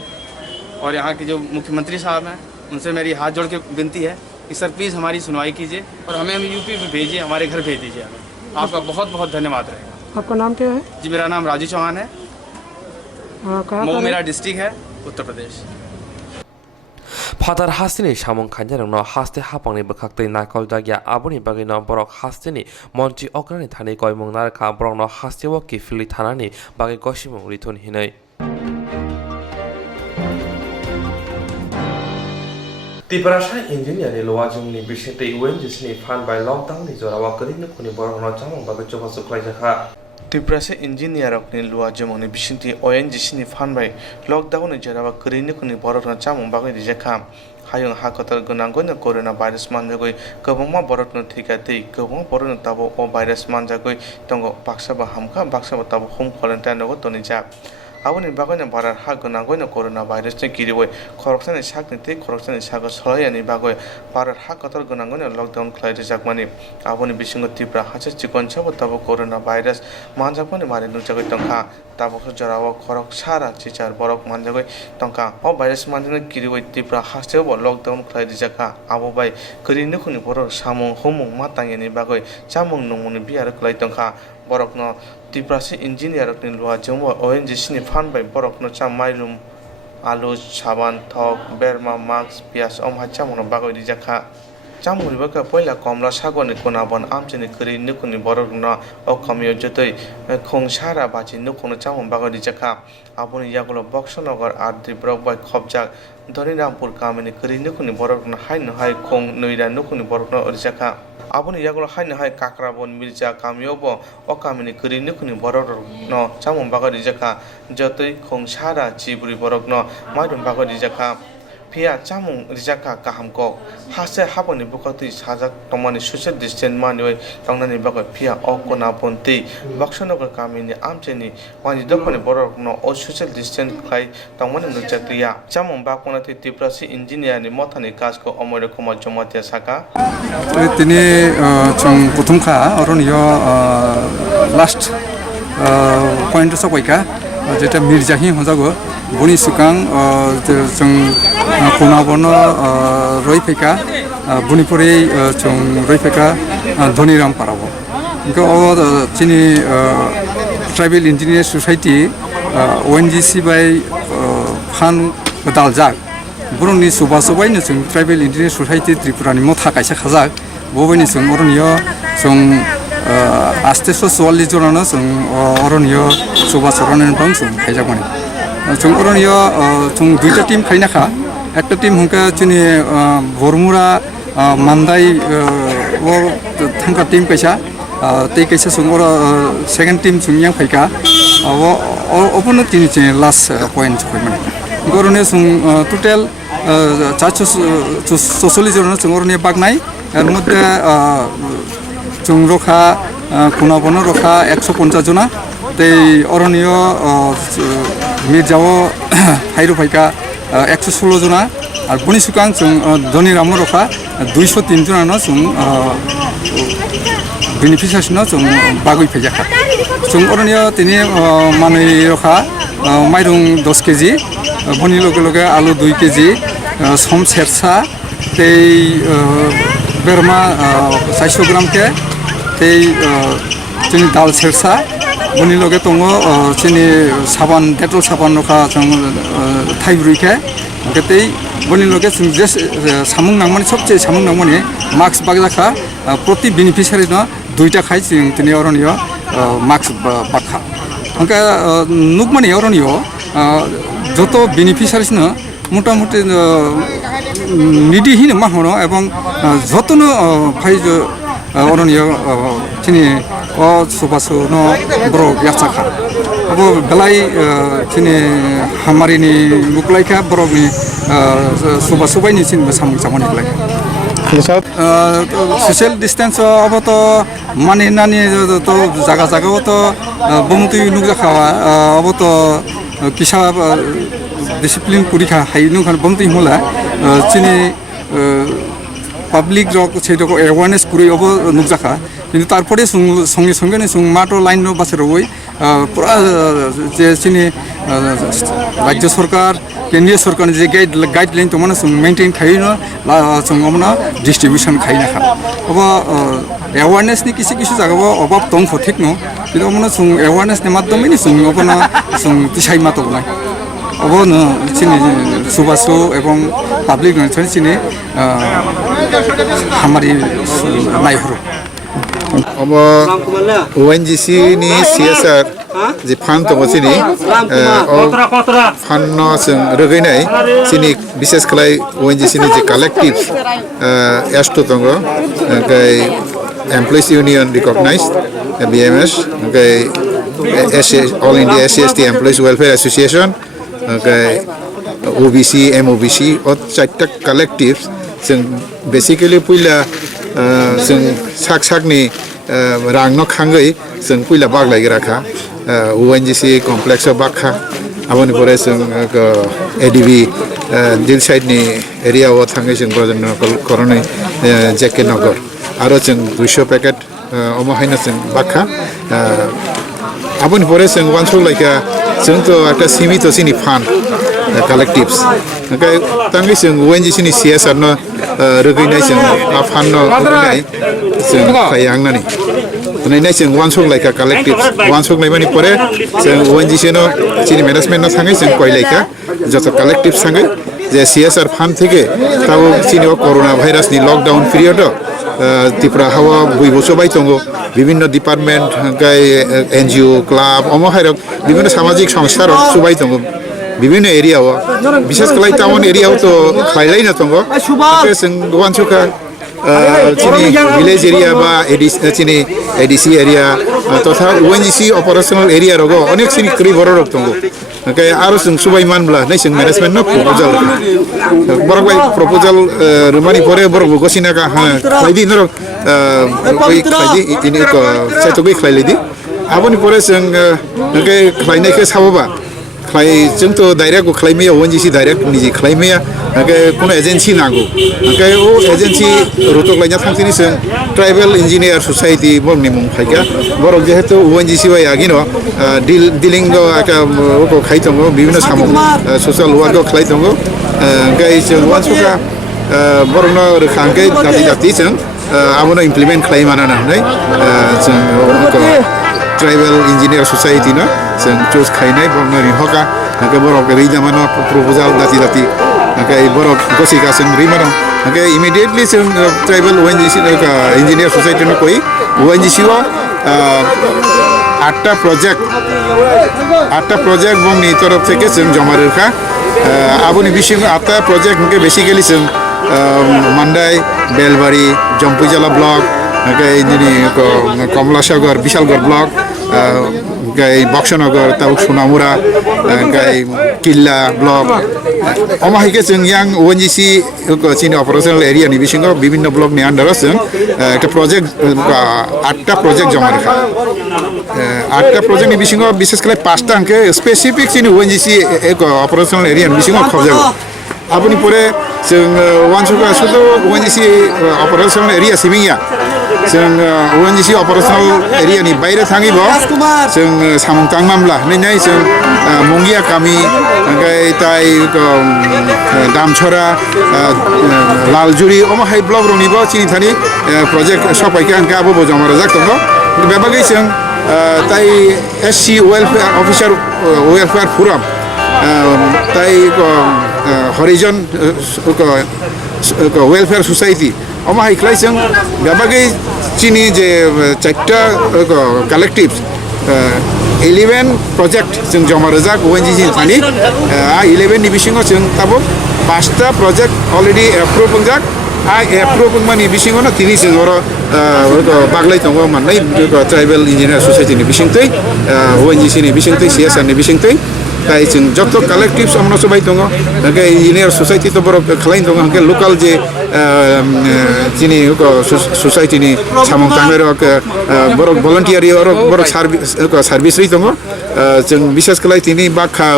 और यहाँ के जो मुख्यमंत्री साहब हैं, उनसे मेरी हाथ जोड़ के विनती है कि सर प्लीज़ हमारी सुनवाई कीजिए और हमें यूपी में भेजिए, हमारे घर भेज दीजिए। हमें आपका बहुत बहुत धन्यवाद रहेगा। आपका नाम क्या है? जी मेरा नाम राजू चौहान है, मऊ मेरा डिस्ट्रिक्ट है, उत्तर प्रदेश। फादर हास्तिनि सामुं खान्जारंनो हास्ते हापांनि बखाक्तै नाकल जागिया आबुनि बागैनो बरक हास्तिनि मन्त्रि अग्रनि थानि गयमुं नारखा बरकनो हास्तेव किफिलि थानानि बागै गसिमुं रिथुन हिनै त्रिपुरासा इंजिनियर लवाजमनि बिसिते UNGCनि फान बाय लकडाउननि जरावा करिनो कुनि बरकनो चामुं बागै चोबासु खलायजाखा त्रिपुरासे इंजिनियर अपने लुआ जमोनी बिसिंती ONGCनि फानबाय लकडाउन जेराबा करिनोखनि बरकनो चामुं बागै रिजेखा हायं हाकतर गनांगोनो कोरोना भाइरास मानजागै गोबांमा बरकनो थैगातै गोबां बरकनो ताबो ओ भाइरास मानजागै दंगो बाक्साबा हामखा बाक्साबा ताबो होम क्वारंटाइन नगो तनिजा aboni bagoi barar ha gonangoi corona virus ni kiriwoi khoroksani sakni tei khoroksani sago solayani bagoi barar ha kotor gonangoi lockdown khlai jakmani aboni bisingo tipra hache chikon sabo tabo corona virus manjakmani mari nujagoi tongkha tabo jorao khorok sara chichar borok manjagoi tongkha o virus manjagoi kiriwoi tipra hache bo lockdown khlai jakha abo bai kri nukhuni borok samung homung matangeni bagoi chamung nungmuni biar khlai tongkha borokno tiprasi engineer ni lua jombo ONGC ni fan bai borokno chamailum alu saban thok berma max pias om hachamuna bagoi dijakha chamuri baka poila komla sagoni konabon amchini kri nukuni borokno o kamiyo jotoi khongsara bachi nukono chamung bagoi dijakha aboni yagulo boxonogar ardi brok bai khobjak Dhonirampur kamini kri nukuni borokno haino hai khong noira nukuni borokno orjakha aboni yagulo haino hai kakrabon mirja kamiobo o kamini kri nukuni borokno chamung bagoi dijakha jotoi khongsara chiburi borokno maidum bagoi dijakha Pia chamung rijaka kahamko hase haboni bukati sajak tomani social distance manoi tongnani bagoi pia okona ponti baksonogar kamini amcheni wani dokoni borokno o social distance khai tongmani nuchakriya chamung bakona ti tiprasi engineer ni mothani kasko omore koma jomatia saka tini chung prothom kha aron yo last point sokoika যেটা মির্জাহি হজাগো বনি সুকাং जों কোনাবন রইফেকা বনিপরে जों রইফেকা ধনিরাম পারাবো ইনকো চিনি tribal engineer society ONGC বাই ফান দালজাক বরংনি সুবাসবাইनो जों ট্রাইবেল ইঞ্জিনিয়ার সোসাইটি ত্রিপুরানি মথা কাইসা খাজাক ববাইनो जों অরনিয় जों আস্তে 44 জনানো जों অরনিয় সুবাসরণের বাং जों খাইজাকমানি जों অরনিয় जों দুইটা টিম খাইনাখা একটা টিম হুঙ্কা চিনি বরমুরা মান্দাই ও থাঙ্কা টিম কাইসা tei kaisa जों second team जों yang faika obono tini che last point khoimani gorone जों total 440 জন जों orne bagnai er moddhe जों rokha kunabono rokha 150 jona tei oroniyo mirjao hairo faika 116 jona আর বনি সুকাং जों ধনিরামো রখা 203 জনানো जों बेनिफिसियारिनो जों बागै फैजाखा जों अरनिया तिनि मानै रखा माइरं 10 केजि बनि लगे लगे आलु 2 केजि सम सेरसा तै बेरमा 400 ग्राम के तै जोंनि दाल सेरसा बनि लगे दङ जोंनि साबान डेटल साबान रखा जों थाइब्रै के गतै बनि लगे जों जे सामुं नांमानि सबसे सामुं नांमानि मार्क्स बागजाखा प्रति बेनिफिसियारिनो दुईटा खाइ जों तिनि अरनियो मार्क्स बाखा ओंका नुकमानि अरनियो যত बेनिफिसियारिनो मोटामुटी निदिहिनो माहनो एवं যতनो फाइ अरनियो तिनि अ सुबासुनो ब्रक याचाखा अब बेलाय तिनि हामारिनि मुक्लाइखा ब्रकनि सुबासुबाइनि सिनबो सामुं जामनि बेलाय सोशल डिस्टेंस अब तो माने नानी तो जगह जगह तो बहुत नुकजाखा अब तो किसा डिसिप्लिन परीक्षा हाइनु खान बहुत होला चिनी पाब्लिक रक सेटक अवेयरनेस करी अब नुकजाखा किन्तु तारपरे संगे संगे जों मात्र लाइन बासेरवै पुरा जे चिनी राज्य सरकार केंद्रीय सरकार जे गाइडलाइन तो माने जों मेंटेन खाइनो जों हमना डिस्ट्रीब्यूशन खाइना खा अब अवेयरनेस नि किसी किसी जगह अभाव दं ठीक न किन्तु माने जों अवेयरनेस नि माध्यमै जों अपना जों दिसाइ मातोलाय अब न चिनी सुबासु एवं पाब्लिक नोंसोर चिनी हामारि नायहरो अब ONGC नि CSR जे फान्ड दङ चिनि फान्ड जों रोगैनाय चिनि बिशेष खालाय ONGC नि जे कालेक्टिभ एस्टो दङ ओमफ्राय एमप्लयिज इउनियन रिकगनाइज्ड BMS ओमफ्राय all India SC/ST employees welfare association ओमफ्राय OBC MOBC चारटा कालेक्टिभ जों बेसिकेलि पहिला जों साकनि रां न खाङै जों पहिला बागलायग्राखा ONGC कमप्लेक्सआव बाखा aboni pore जों एडीबी दिल साइडनि एरियायाव थाङै जों ब्रजेन करनै जेके नगर आरो जों 200 पेकेट अमाहायनो जों बाखा aboni pore जों वानसो लाइका जों तो একটা সীমিত চিনি ফান্ড কালেক্টিভস ओमफ्राय थाङै जों ओएनजीसी नि सीएसआर न रोगैनाय जों फान्ड न रोगैनाय जों खायांनानै नै जों वानसो लाइका कालेक्टिभस वानसो लाइमानि परे जों ओएनजीसी न চিনি ম্যানেজমেন্ট न थाङै जों কয় लाइका যত কালেক্টিভস थाङै যে सीएसआर फान्ड থেকে তাও চিনি করোনা ভাইরাসनि লকডাউন পিরিয়ডआव त्रिपुरा हावा बयबोसो बायतंगो বিভিন্ন ডিপার্টমেন্ট গাই এনজিও ক্লাব অমহাইরক বিভিন্ন সামাজিক সংস্থার সুবাই দङ বিভিন্ন এরিয়াও বিশেষ করে টাউন এরিয়াও তো খাইলাই না দङ जों गोबांसोखा চিনি ভিলেজ এরিয়া বা চিনি এডিসি এরিয়া তথা ওএনজিসি অপারেশনাল এরিয়া রগ অনেক চিনি ক্রি বড় রক দङ ओमफ्राय आरो जों सुबाय मानब्ला नै जों मेनेजमेन्ट न प्रपोजाल बरक बाय प्रपोजाल रुमानि परे बरक गसिना का हा बायदि न बै खायदि इनि को सेतो बै खायलायदि आबनि परे जों ओंखाय खायनायखौ साबोबा खाय जों तो डाइरेक्ट खायमेया ओएनजीसी डाइरेक्ट निजि खायमेया ओंखाय कोनो एजेन्सि नांगौ ओंखाय ओ एजेन्सि रुटक लायना थांथिनि जों ट्राइबेल इंजिनियर सोसाइटी बरनि मुं खायगा बरक जेहेतु ओएनजीसी बाय आगिनो डिलिंग आका ओको खायतंगो বিভিন্ন सामो सोशल वर्क खायतंगो ओंखाय जों वानसुका बरन रोखांगै दाति दाति जों आबनो इमप्लिमेन्ट खायमाना नानै जों ट्राइबल इंजिनियर सोसाइटी न जों चुज खायनाय बरननि हका ओंखाय बरक रिजामानो प्रपोजाल दाति दाति ओंखाय बरक गसिका जों रिमानो ओंखाय इमिडिएटली जों ट्राइबल ओएनजीसी इंजिनियर सोसाइटी न कोई ओएनजीसी व 8টা প্রজেক্ট বংনি তরফ থেকে जों জমা রাখা আবনি বিশিং 8টা প্রজেক্ট কে বেসিক্যালি जों মান্দাই বেলবাড়ি জম্পুইজালা ব্লক ओंखाय दिनै कमलासागर बिशालगढ़ ब्लक ओंखाय बक्सनगर ताबुक सोनामुरा ओंखाय किल्ला ब्लक अमाहायके जों यां ओएनजीसी चिनि अपारेशनल एरियानि बिसिङाव বিভিন্ন ब्लकनि आन्डाराव जों একটা प्रजेक्ट 8টা प्रजेक्ट जमा राखा 8টা प्रजेक्टनि बिसिङाव बिसेस করে 5টা अंके स्पेसिफिक चिनि ओएनजीसी अपारेशनल एरियानि बिसिङाव खबजागो आबनि परे जों वानसुका सुदो ओएनजीसी अपारेशनल एरिया सिबिंया जों ओएनजीसी अपारेशनल एरियानि बायरे थाङिबो जों सामं थांनामब्ला नै जों मंगिया गामि ओंखाय ताय दामछरा लालजुरि अमाहाय ब्लक रनिबो चिनि थानि प्रजेक्ट सपायखा अंका आबो जमा राजाक दङ बेबागै जों ताय एससी वेलफेयार अफिसार वेलफेयार फोराम ताय हरिजन वेलफेयार सोसाइटी अमाहाय खालाय जों बेबागै चिनि जे 4টা कालेक्टिव्स 11 प्रजेक्ट जों जमा राजाक ओएनजीसी थानि 11 नि बिसिङाव जों ताबो 5টা प्रजेक्ट अलरेडी एप्रुभ जाक एप्रुभ मानि बिसिङाव तिनि जों बागलाय दङ माननै ट्राइबेल इंजिनियर सोसाइटी नि बिसिङतै ओएनजीसी नि बिसिङतै सीएसआर नि बिसिङतै ताई जों जत कालेक्टिव्स हमना सबाय दङ ओंखाय इंजिनियर सोसाइटी तो बरक खालाय दङ ओंखाय लोकाल जे चिनि सोसाइटीनि सामं थांनाय बरक भलन्टियारि बरक सार्भिस दङ जों विशेष खालाय तिनि बाखा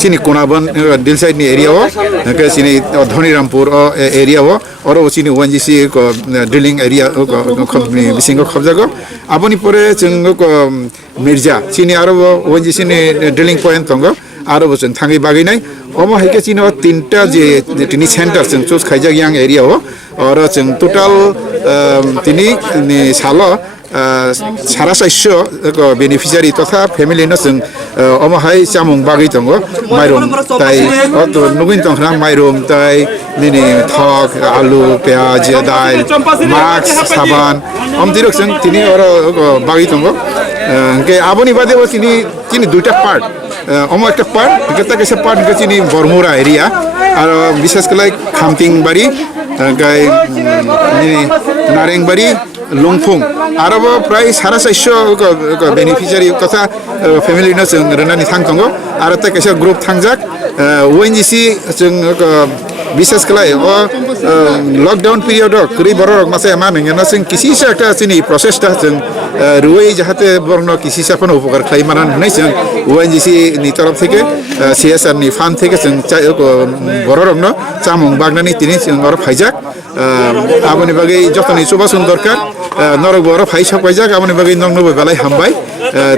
चिनि कोनाबन दिल साइडनि एरियाव ओंखाय चिनि धनिरामपुर एरियाव और चिनि ओएनजीसी ड्रिलिंग एरिया कम्पानि बिसिङाव खबजागो आबनि परे जों मिर्जा चिनि आरो ओएनजीसी नि ड्रिलिंग पॉइंट दङ आरो जों थाङै बागैनाय अमाहायके चिनि 3टा जे तिनि सेन्टार जों चुज खायजाग यां एरियाव और जों टोटाल तिनि सालो 450 बेनिफिसियारि तथा फेमिलि न जों अमाहाय जामुं बागै दङ माइरं ताय नुगैन दङ माइरं ताय दिनै थक आलु पियाज दाल मास्क साबान अमदिरक जों तिनि आरो बागै दङ ओंखाय आबनि बादेबो तिनि 2টা पार्ट अमा একটা पार्ट गता कैसे पार्ट चिनि बरमुरा एरिया आरो विशेष कलाई खामतिंबारि ओंखाय नारेंबारि लंफुं आरोबो प्राय 450 बेनिफिसियारि तथा फेमिलि न जों रनानि थां दङ आरो ता कैसे ग्रुप थांजाक ओएनजीसी जों বিশেষ করে ও লকডাউন পিরিয়ড করি বড় মাসে আমার নঙ্গেন जों किसिसा একটা চিনি প্রসেসটা जों রুই যাহাতে বর্ণ কিসিসাফান উপকার খাই মানান হনাই जों ওএনজিসি নি তরফ থেকে সিএসআর নি ফান্ড থেকে जों বড় রংনো চামুং বাগনানি তিনি जों আর ফাইজাক আবনি বাগै যতনি সুবাসন দরকার নরক বড় ফাই সাপাইজাক আবনি বাগै নংনো বেলায় হামবাই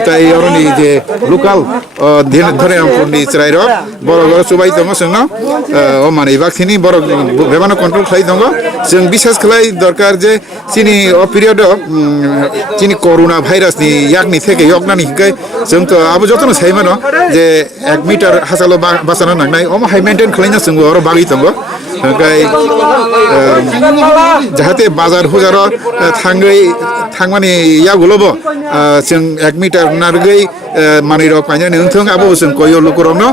তাই অরনি যে লোকাল ধরে আমপুরনি চরাইর বড় বড় সুবাই দङ जोंनो ও মানে বাকখিনি বড় বেমানো কন্ট্রোল খাই দङ जों বিশেষ খাই দরকার যে চিনি ও পিরিয়ড চিনি করোনা ভাইরাসনি ইয়াকনি থেকে ইয়কনানি হিকাই जों তো আবো যতনো সাইমানো যে 1 মিটার হাসালো বাসানো নাংনাই ও হাই মেইনটেইন খাইনা जों আর বাগি দङ ओमफ्राय जाहाथे बाजार हुजार थांमानि यागुलबो जों 1 मिटार नारगै मानि रक पाइनो नोंथों आबो जों कयो लुकुरनो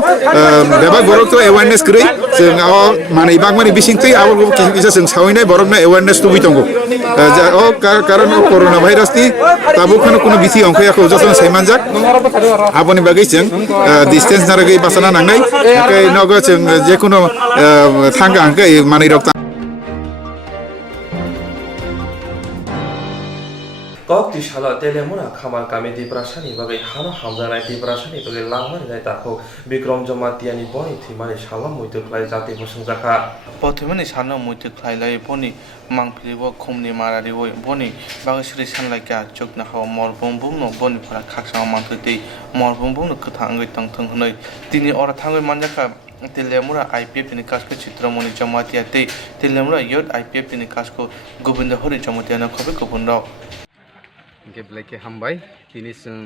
बेबा बरक तो अवेयरनेस करै जों आ मानि बागमानि बिसिंथै आबो किसा जों सावैनाय बरकनो अवेयरनेस तुबि दंगो ओ कारण कोरोना भाइरासनि ताबो कोनो बिथि अंखयाखौ जसन साइमानजाक आबोनि बागै जों डिस्टेंस नारगै बासाना नांनाय ओमफ्राय नगो जों जेकुनो थांगा मानि रक Kokti shala telemura khamar kami di prasani bagai hana hamzanai di prasani bagai langmani nai tako Bikram Jamatiani boni thimani shala muitu klai jati bosongjaka প্রথমে সানো মইতে খাইলাই বনি মাংফিলিব খুমনি মারারি ওই বনি বাগেশ্বরী সানলাইকা চোখ না খাওয়া মরবুম বুম ন বনি ফরা খাকসাং মানথৈ মরবুম বুম ন खोथाङै तंथं हनै दिनै अरा थाङै मानजाका तेलेमुरा आईपीएफ नि कासको चित्रमणि जमातिया तै तेलेमुरा यद आईपीएफ नि कासको गोविंद हरि जमातिया न खबे गोबुनराव गेब्लाइके हामबाय दिनै जों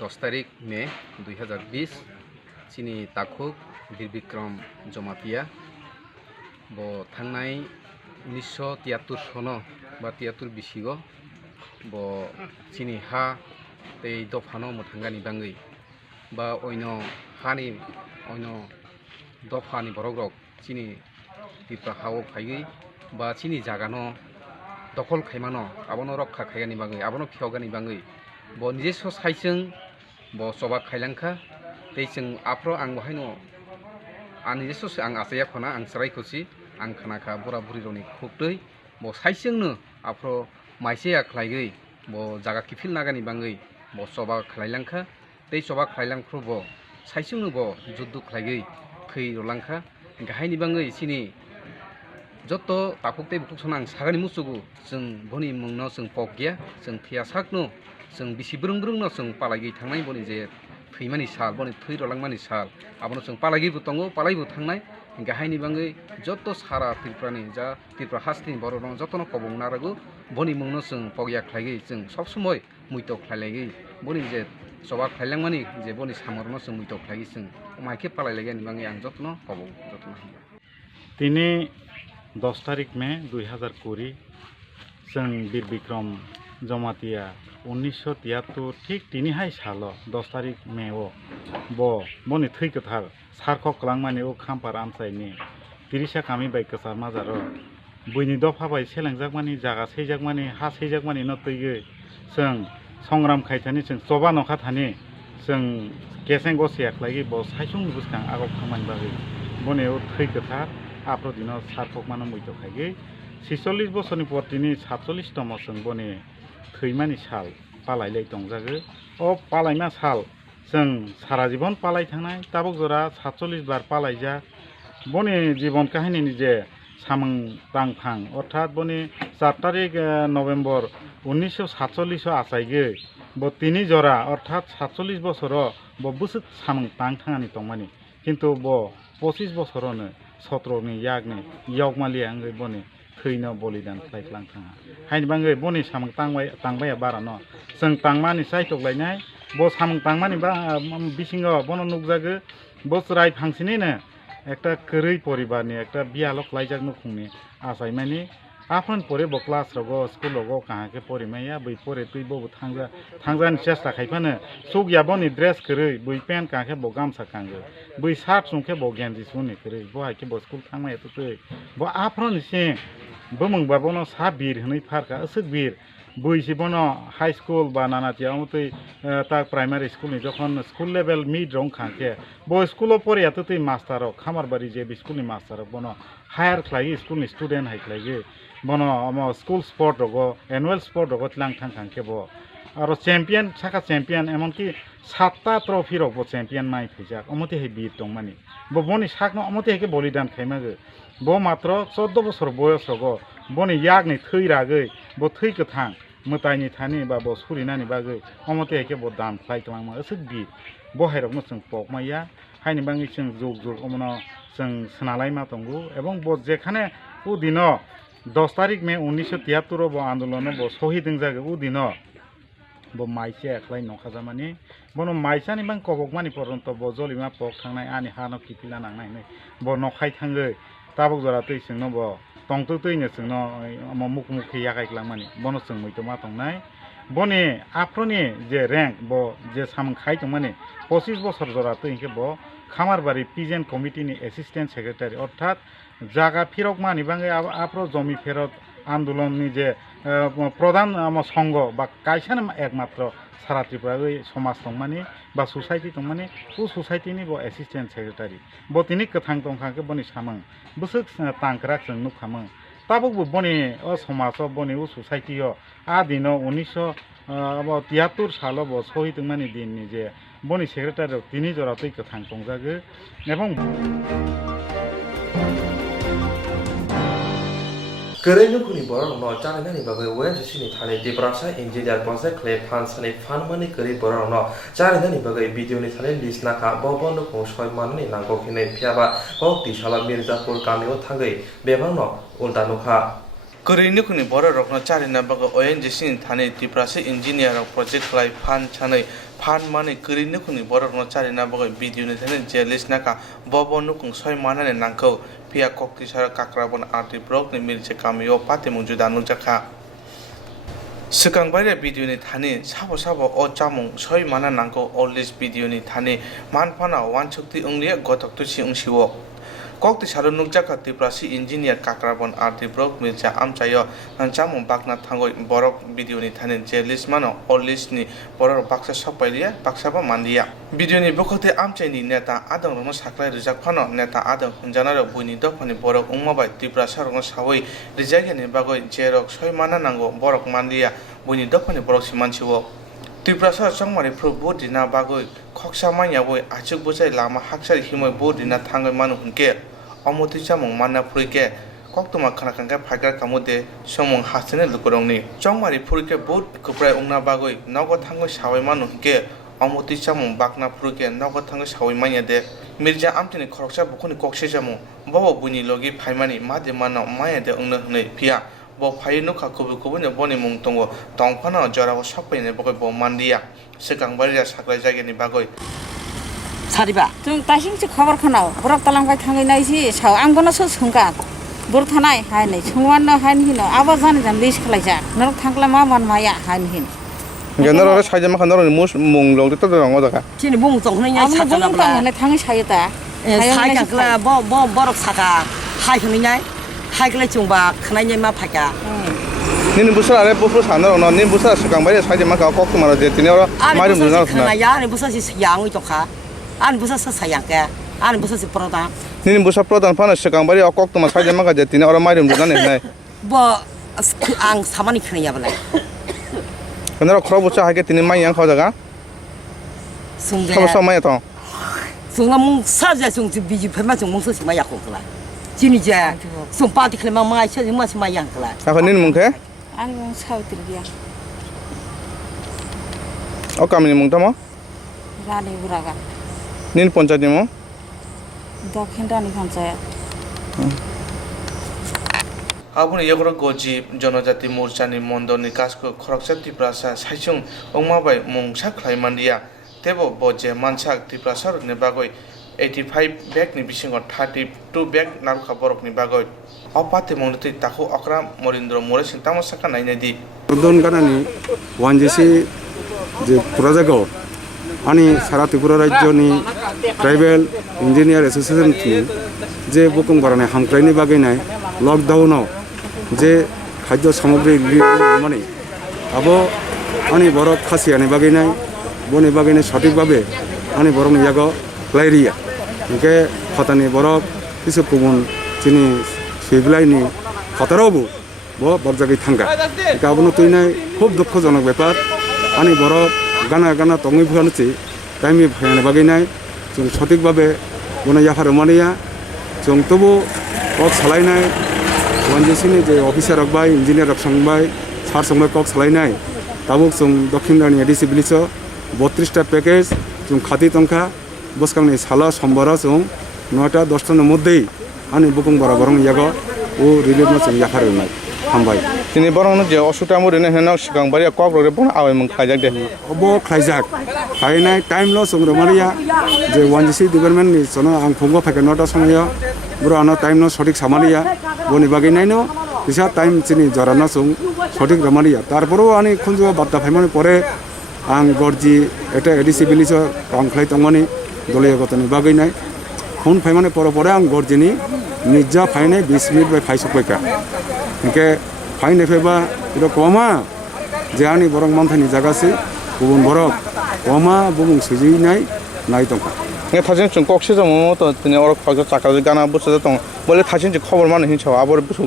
10 तारिख मे 2020 चिनि ताखुक बीर बिक्रम जमातिया bo थांनाय 1973 सनो बा 73 बिसिगो bo चिनि हा tei dofano muthangani bangai ba oino hani oino dofani borokrok chini tipra hawo khaigei ba chini jagano dokol khaimano abono rokha khaigani bangai abono phiogani bangai bo nijeso saisung bo soba khailangkha tei chung apro ang bahaino ani nijeso ang asaya khona ang sarai khosi ang khanakha bora buri roni khoktoi bo saisungno apro maisea khlaigei bo jaga kifil nagani bangai bo soba khlailangkha tei soba khlailangkhro bo saisungno bo juddu khlaigei khei rolangkha gahaini bangai chini joto takukte bukuk sonang sagani musugu जों boni mungno जों pokya जों thia sakno जों bisi brung brung no जों palagi thangnai boni je thैमानि साल बनि थै रलांमानि साल आबनो जों पालागिबो दंगो पालाइबो थांनाय गाहायनि बाङै जत्तो सारा त्रिपुरानि जा त्रिपुरा हास्नि बर' दं जत्तनो कबं नारागो बनि मुंनो जों पगिया खालायगै जों सब समय मुइतो खालायगै बनि जे सबा खालायलांमानि जे बनि सामरनो जों मुइतो खालायगै जों माइके पालायलायगैनि बाङै आं जत्तनो कबं जत्तनो दिनै 10 तारिख मे 2020 जों बीर बिक्रम जमातिया 1973 ठीक तिनिहाय साल 10 तारिख मे ओ बनि थै गोथार सारखक लांमानि ओ खामपार आमसायनि तिरिसा कामि बाय कसार माजार बयनि दफा बाय सेलांजाकमानि जागा सैजाकमानि हा सैजाकमानि न तैगै जों संग्राम खायथानि जों सबा नखा थानि जों केसें गसिया खलायगै ब साइसुं बुसखां आगब खामानि बागै बनि ओ थै गोथार आफ्रो दिन सारखक मानो मुइतो खायगै 46 बोसोरनि पर्तिनि 47 तम जों बनि थैमानि साल पालायलाय दंजागो अ पालायमा साल जों सारा जीवन पालाय थांनाय ताबक जरा 47 बार पालायजा बनि जीवन काहिनी जे सामं तांफां अर्थात बनि 4 तारिख नवेम्बर 1947 आसायगे ब तिनि जरा अर्थात 47 बोसोर ब बुसुक सामं तां थांगानि तंमानि किन्तु ब 25 बोसोरनो 17 नि यागनि यावमालि आंगै बनि थैनो बलिदान खालायख्लां थाङा हायनि बाङै बनि सामं तांबाया बारा न जों तांमानि सायथकलायनाय ब सामं तांमानि बा बिसिङाव बन नुकजागो बस राय फांसिनिनो একটা करै परिबारनि একটা बियालक लायजाक नखुंनि आसायमानि आफन परे ब क्लास रगो स्कुल रगो काहाके परिमाया बै परे तै बबो थांजानि चेष्टा खायफानो सुगिया बनि ड्रेस करै बै पेन काहाके ब गामसा कांगो बै सार्ट सुंखे ब गेन्जि सुनि करै ब हायके ब स्कुल थांमाया तै ब आफन से बमंगबा बनो सा बिर हनै फारका असुक बिर বইছি বনো হাই স্কুল বা নানাতিয়া আমতই তা প্রাইমারি স্কুলনি যখন স্কুল লেভেল মিড রং খাঁকে বো স্কুলও পরে এত তুই মাস্টারক খামারবাড়ি যে স্কুলনি মাস্টারক বনো হায়ার খ্লাই স্কুলনি স্টুডেন্ট হাইখ্লাইগে বনো স্কুল স্পোর্ট রগো এনুয়াল স্পোর্ট রগো ত্লাং থাং খাঁকে বো আর চ্যাম্পিয়ন সাকা চ্যাম্পিয়ন এমনকি 7টা ট্রফি রগো চ্যাম্পিয়ন মাই ফেজাক অমতে হে বীর দংমানি বো বনি সাকনো অমতে হেকে বলিদান খাইমাগে বো মাত্র 14 বছর বয়স রগো বনি यागनि थैरागै बो थैखो थां मोतायनि थानि बा बो सुरिनानि बागै अमते हेके बो दान फ्लाइ खालामो असुक बि बहायरकनो जों पकमाया हायनि बाङै जों जुग जुग अमनो जों सोनालाय मा दंगो एवं बो जेखाने उ दिनो 10 तारिख मे 1973 बो आन्दोलन बो शहीद जागे उ दिनो बो माइसे एख्लाय नखाजामानि बनो माइसानि बां कबकमानि पर्यन्त बो जलिमा पक थांनाय आनि हानो किपिला नांनाय बो नखाय थाङै ताबक जरा तै सोंनो बो tongtu tui sungno muk muk yakai klangmani bono sung muitoma tongnai boni aproni je rank bo je samkhai tongmani 25 বছর jora tui ke bo khamarbari pigeon committee ni assistant secretary অর্থাৎ জায়গা ফিরক মানি বাঙ্গে আপরো জমি ফেরত আন্দোলন ni je প্রধান সংঘ বা কাইসান একমাত্র সারা ত্রিপুরা সমাজ তংমানি বা সোসাইটি তংমানি ও society ni bo assistant secretary bo tini kathang tongkhake boni samang busuk tangkrak जों नुखामों ताबो बनि ओ समाज बनि उ सोसाइटी आ दिनो 1973 साल बो शहीद मानि दिननि जे बनि सेक्रेटारि तिनि जरा तै कथां तंजागो एवं Kerenukuni borong no chana ni bagai wen sini thani di prasa engineer prasa clay fan sani fan mani keri borong no chana ni bagai video ni thani list na ka bobo no kosoi mani nangko kine phiaba kok ti sala mirzapur kamio thangai bebang no ulta no kha Kerenukuni borong no chana na bagai wen sini thani di prasa engineer project clay fan chani fan mani kerenukuni borong no chana na bagai video ni thani je list na ka bobo no kosoi mani nangko Pia kokti sara kakrabon arti brok ni mirche kamio pate mungjuda nunjaka. Sekang bayar video ni thani sabo sabo o chamung soi mana nangko o list video ni thani manpana wan chukti unglia gotok tu si ungsiwo. Kokti sara nunjaka tiprasi engineer kakrabon arti brok mirche amchayo nan chamung bakna thangoi borok video ni thani je list mano o list ni borok baksa sopailia baksa ba mandia. Video ni bokote amchay ni neta adang rongno saklai rijak phano neta adang hunjanaro buini dofani borok ungmabai tiprasa rongno sawoi rijak ni bagoi jerok soi mana nango borok mandia buini dofani borok simanchiwo tiprasa changmari pro bodina bagoi khoksa manya boi achuk bojai lama haksari himoi bodina thangai manu hunke omoti chamung manna pruike Koktwma khanakangka phaikar kamude somong hasene lukorongni changmari pruike bod kuprai ungna bagoi nogo thangoi sawai manu hunke Omoti chamung bakna pruke nogo thangoi sawai manya de mirja amtini khoroksa bukuni kokse jamu bobo buini logi phaimani made mano maya de ungna hnei phia bo phai nukha kubu kubu ne boni mung tongo tongphana jorao sakpai ne bogoi bo mandia sekang baria saklai jageni bagoi सारिबा जों दासिमसो खबर खोनाव बरक तालांगाय थाङै नायसि साव आंबोनो सो सोंगा बर थानाय हायनै सोंवानो हायन हिनो आबा जानो जान लिस खलायजा नर थांला मा मान माया हायन हिन Genero saja makan orang mus munglong itu orang apa dah? Cini bung tong hanya sakana bla. Hanya tangi saya ta. Saya kala bo borok saka. Hai kena hai kala cumba kena ma phaka. Ni busar ada busar sana orang ni busar sekarang bayar saja makan Koktwma ada jadi orang macam mana? Kena ya ni busar si yang itu kah. An busar sayang ke. An busar si produk. Ni busar produk mana sekarang bayar Koktwma saja makan jadi orang macam mana ni? Bo ang sama ni kena ya bela. Kenapa kau bocah hari ini main yang kau jaga? Kau sama ya toh? Sungai mung saja sungai biji pernah sungai mung sesi main yang kau lah. Cini je, sungai pati kalau main saja masih main yang kau lah. Apa ni mung ke? Ani mung sahaja dia. Oh kami ni mung tamo? Rani buragan. Ni poncat ni mo? Dokhin rani poncat. Abun yagro goji Swrangchati morchani mondoni kasko khoroksa tiprasa saisung ongmabai mungsa khlaimandia tebo boje mansak tiprasa ne bagoi 85 bag ni bisingo 32 bag narukha borok ni bagoi opate mongti takho okra morindro more sintamo saka nainedi don ganani wanjisi je projecto ani sara tripura rajyoni tribal engineer association je bukung barane hamkraini bagai nai lockdown যে খাদ্য সামগ্রী মানে আবো আনি বরক খাসিয়ানি বাগিনাই বনি বাগিনাই সঠিকভাবে আনি বরং ইয়াগো লাইরিয়া ওকে হতানি বরক কিছু কুমন চিনি সেইবিলাইনি হতারাवबो বকজাগি থাঙ্গা গাবনো তুইনাই খুব দুঃখজনক ব্যাপার আনি বরক গানা গানা তঙই ভুয়ানছি টাইমি ভাইয়ানি বাগিনাই जों সঠিকভাবে বনে ইয়াফার মানিয়া जों তবু কক সালাইনাই ওয়ানজিসিনি যে অফিসার রকবাই ইঞ্জিনিয়ার রক সংবাই সার संबाय কক সালাইनाय ताबुक जों दक्षिण रानि एडिसि बिलिस 32टा पैकेज जों खाति तंखा बसखांनि साला समबार जों 9टा 10टानि मध्येই आनि बुकुं बरा बरं यागो ओ रिलिफ नो जों याफारनाय हामबाय दिनै बरं जे असुटा मुरिने हेना सिगांबारि ककब्रक बन आवाय मन खायजाक दे अबो खायजाक खायनाय टाइम ल जों रमारिया जे वानजिसि डिपार्टमेन्ट नि जनो आं फुंगो फायके 9टा समय बुरानो टाइम न सठिक सामारिया बनि बागैनायनो बिसा टाइम चिनि जराना जों সঠিক রমারিয়া তারপরেও আনি খুঁজো বার্তা ফাইমানি পরে আং গর্জি এটা এডিসি বিলিস কাংখ্লাই তংমানি দলীয় গতনি বাগৈনাই ফোন ফাইমানি পরে আং গর্জিনি নিজা ফাইনাই 20 মিনিট বাই ফাইসপাইকা ইনকে ফাইনে ফেবা এটা কমা যে আনি বরং মানথানি জাগাসি গুবুন বরক কমা বুবুং সুজিনাই নাই তংকা थाजिन जों कक्से जों मतो दिनै अरक फाग चाका गाना बस दं बोले थाजिन जे खबर माने हिंसाव आबर बुसु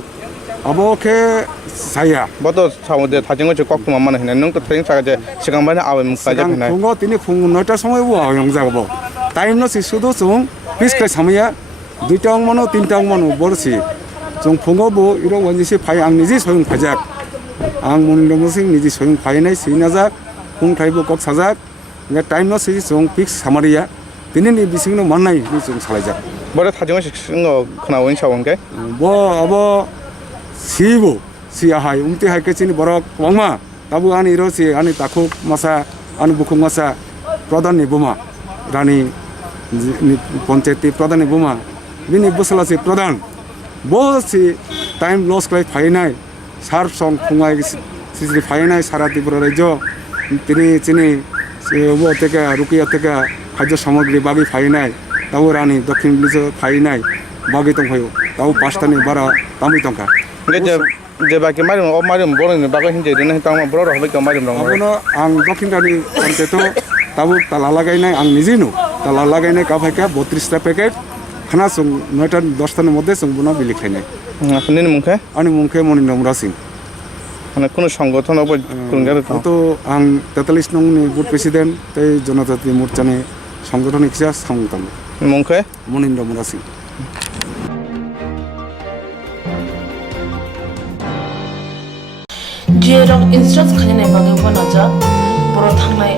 अबोखे साया बतो सावदे थाजिन जे कक्तमा माने हिन नों त थाजिन चाका जे सिगांबाय आवे मुखा जे हिनाय फुंगो तिनि फुं 9टा समय बो आयं जागबो टाइम न सि सुदो जों पिसखाय सामया 2टा मनो 3टा मनो बरसि जों फुंगो बो इरो वनजिसि फाय आं निजि सयं फाजाक आं मुनिलमसिं निजि सयं फायनाय सिनाजाक फुं थाइबो कक साजाक ने टाइम न सि जों पिक्स सामारिया दिनैनि बिसिंनो माननाय नि जों सालायजाक बरे थाजिन सिङो खोनावइन सावंगे बो अबो सिबो सियाहाय उमति हायके चिनि बरक कोमा ताबु आनि रोसि आनि ताखु मासा आनि बुखुं मासा प्रधाननि बुमा रानी पञ्चायती प्रधाननि बुमा बिनि बसलासि प्रधान बसि टाइम लस क्लाय फायनाय सार सं फुंगाय सिजि फायनाय सारा त्रिपुरा राज्य तिनि चिनि वो तेका रुकिया तेका खाद्य सामग्री बागै फायनाय ताबु रानी दक्षिण बिलिस फायनाय बागै दंफायो ताबु 5टानि बारा तामि तंका जे बाकी मारिम अ मारिम बरनि बागै हिंजे देना तामा बर हबे का मारिम रंग अबनो आं दक्षिण रानि पञ्चायतो ताबु ताला लागायनाय आं निजिनो ताला लागायनाय काफायका 32टा पैकेट खाना जों 9टा 10टानि मध्य जों बुना बिलिखायनाय आपनि मुंखे आनि मुंखे मनिन्द्र सिंह माने कुनु संगठन अब खुंजादो तो आं 43 नंनि बुथ प्रेसिडेन्ट तै जनजाति मोर्चानि संगठनिक हिसाब सामंताम मुंखे मनिन्द्र सिंह जेराव इन्सुरेन्स खालामनाय बागै बनाजा बर' थांनाय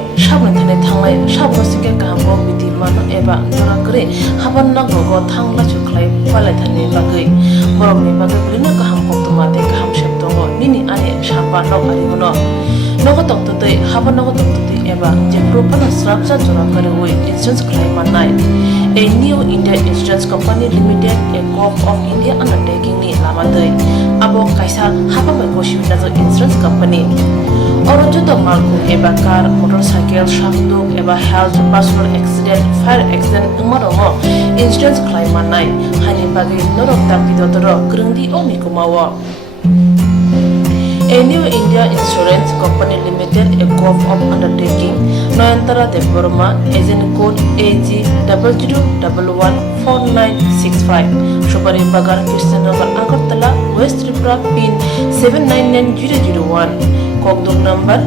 साबसिके गाहामखौ बिदि मानो एबा जरा करे हाबान नांगौ थांला सुख्लाय पालायथानि बागै बर'नि बागै बिदिनो गाहाम कक्तमा दे गाहाम सेब दङ निनि आनि साबा नग आरिमोनो नगो तक्तदै हाबान नगो तक्तदै एबा जेफ्रो पाना स्राबजा जरा करे वे इन्सुरेन्स खालामनाय A new India Insurance Company Limited, a co-op of India undertaking ni lamadai. Abo kaisa haba mai goshim na insurance company. Oro joto malku eba car, motorcycle, shafto eba health, personal accident, fire accident umarongo insurance claim manai. Hani bagi norok tapi dotoro grungdi o mikumawa. A new India Insurance Company Limited, a co-op of undertaking, Noyantara de Burma, agent code AG00114965, Shubari Bagar, Krishnagar, Agartala, West Tripura, PIN 799001, Kokborok number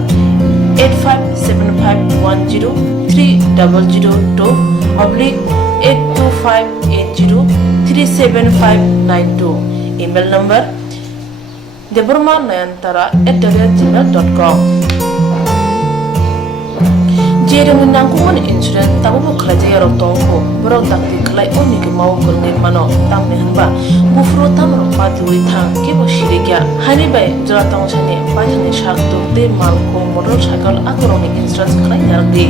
8575103000/82580375592, email number deburmanayantara@gmail.com. Jeremy nangkuman insurance tabu kerja rotongko berau takti kelai oni ke mau kerengin mano tam mehanba bufro tam ropa diwi thang ke bosirikya hari bai jora tong chane bai chane shak tu te malko motorcycle akoroni insurance kelai yardi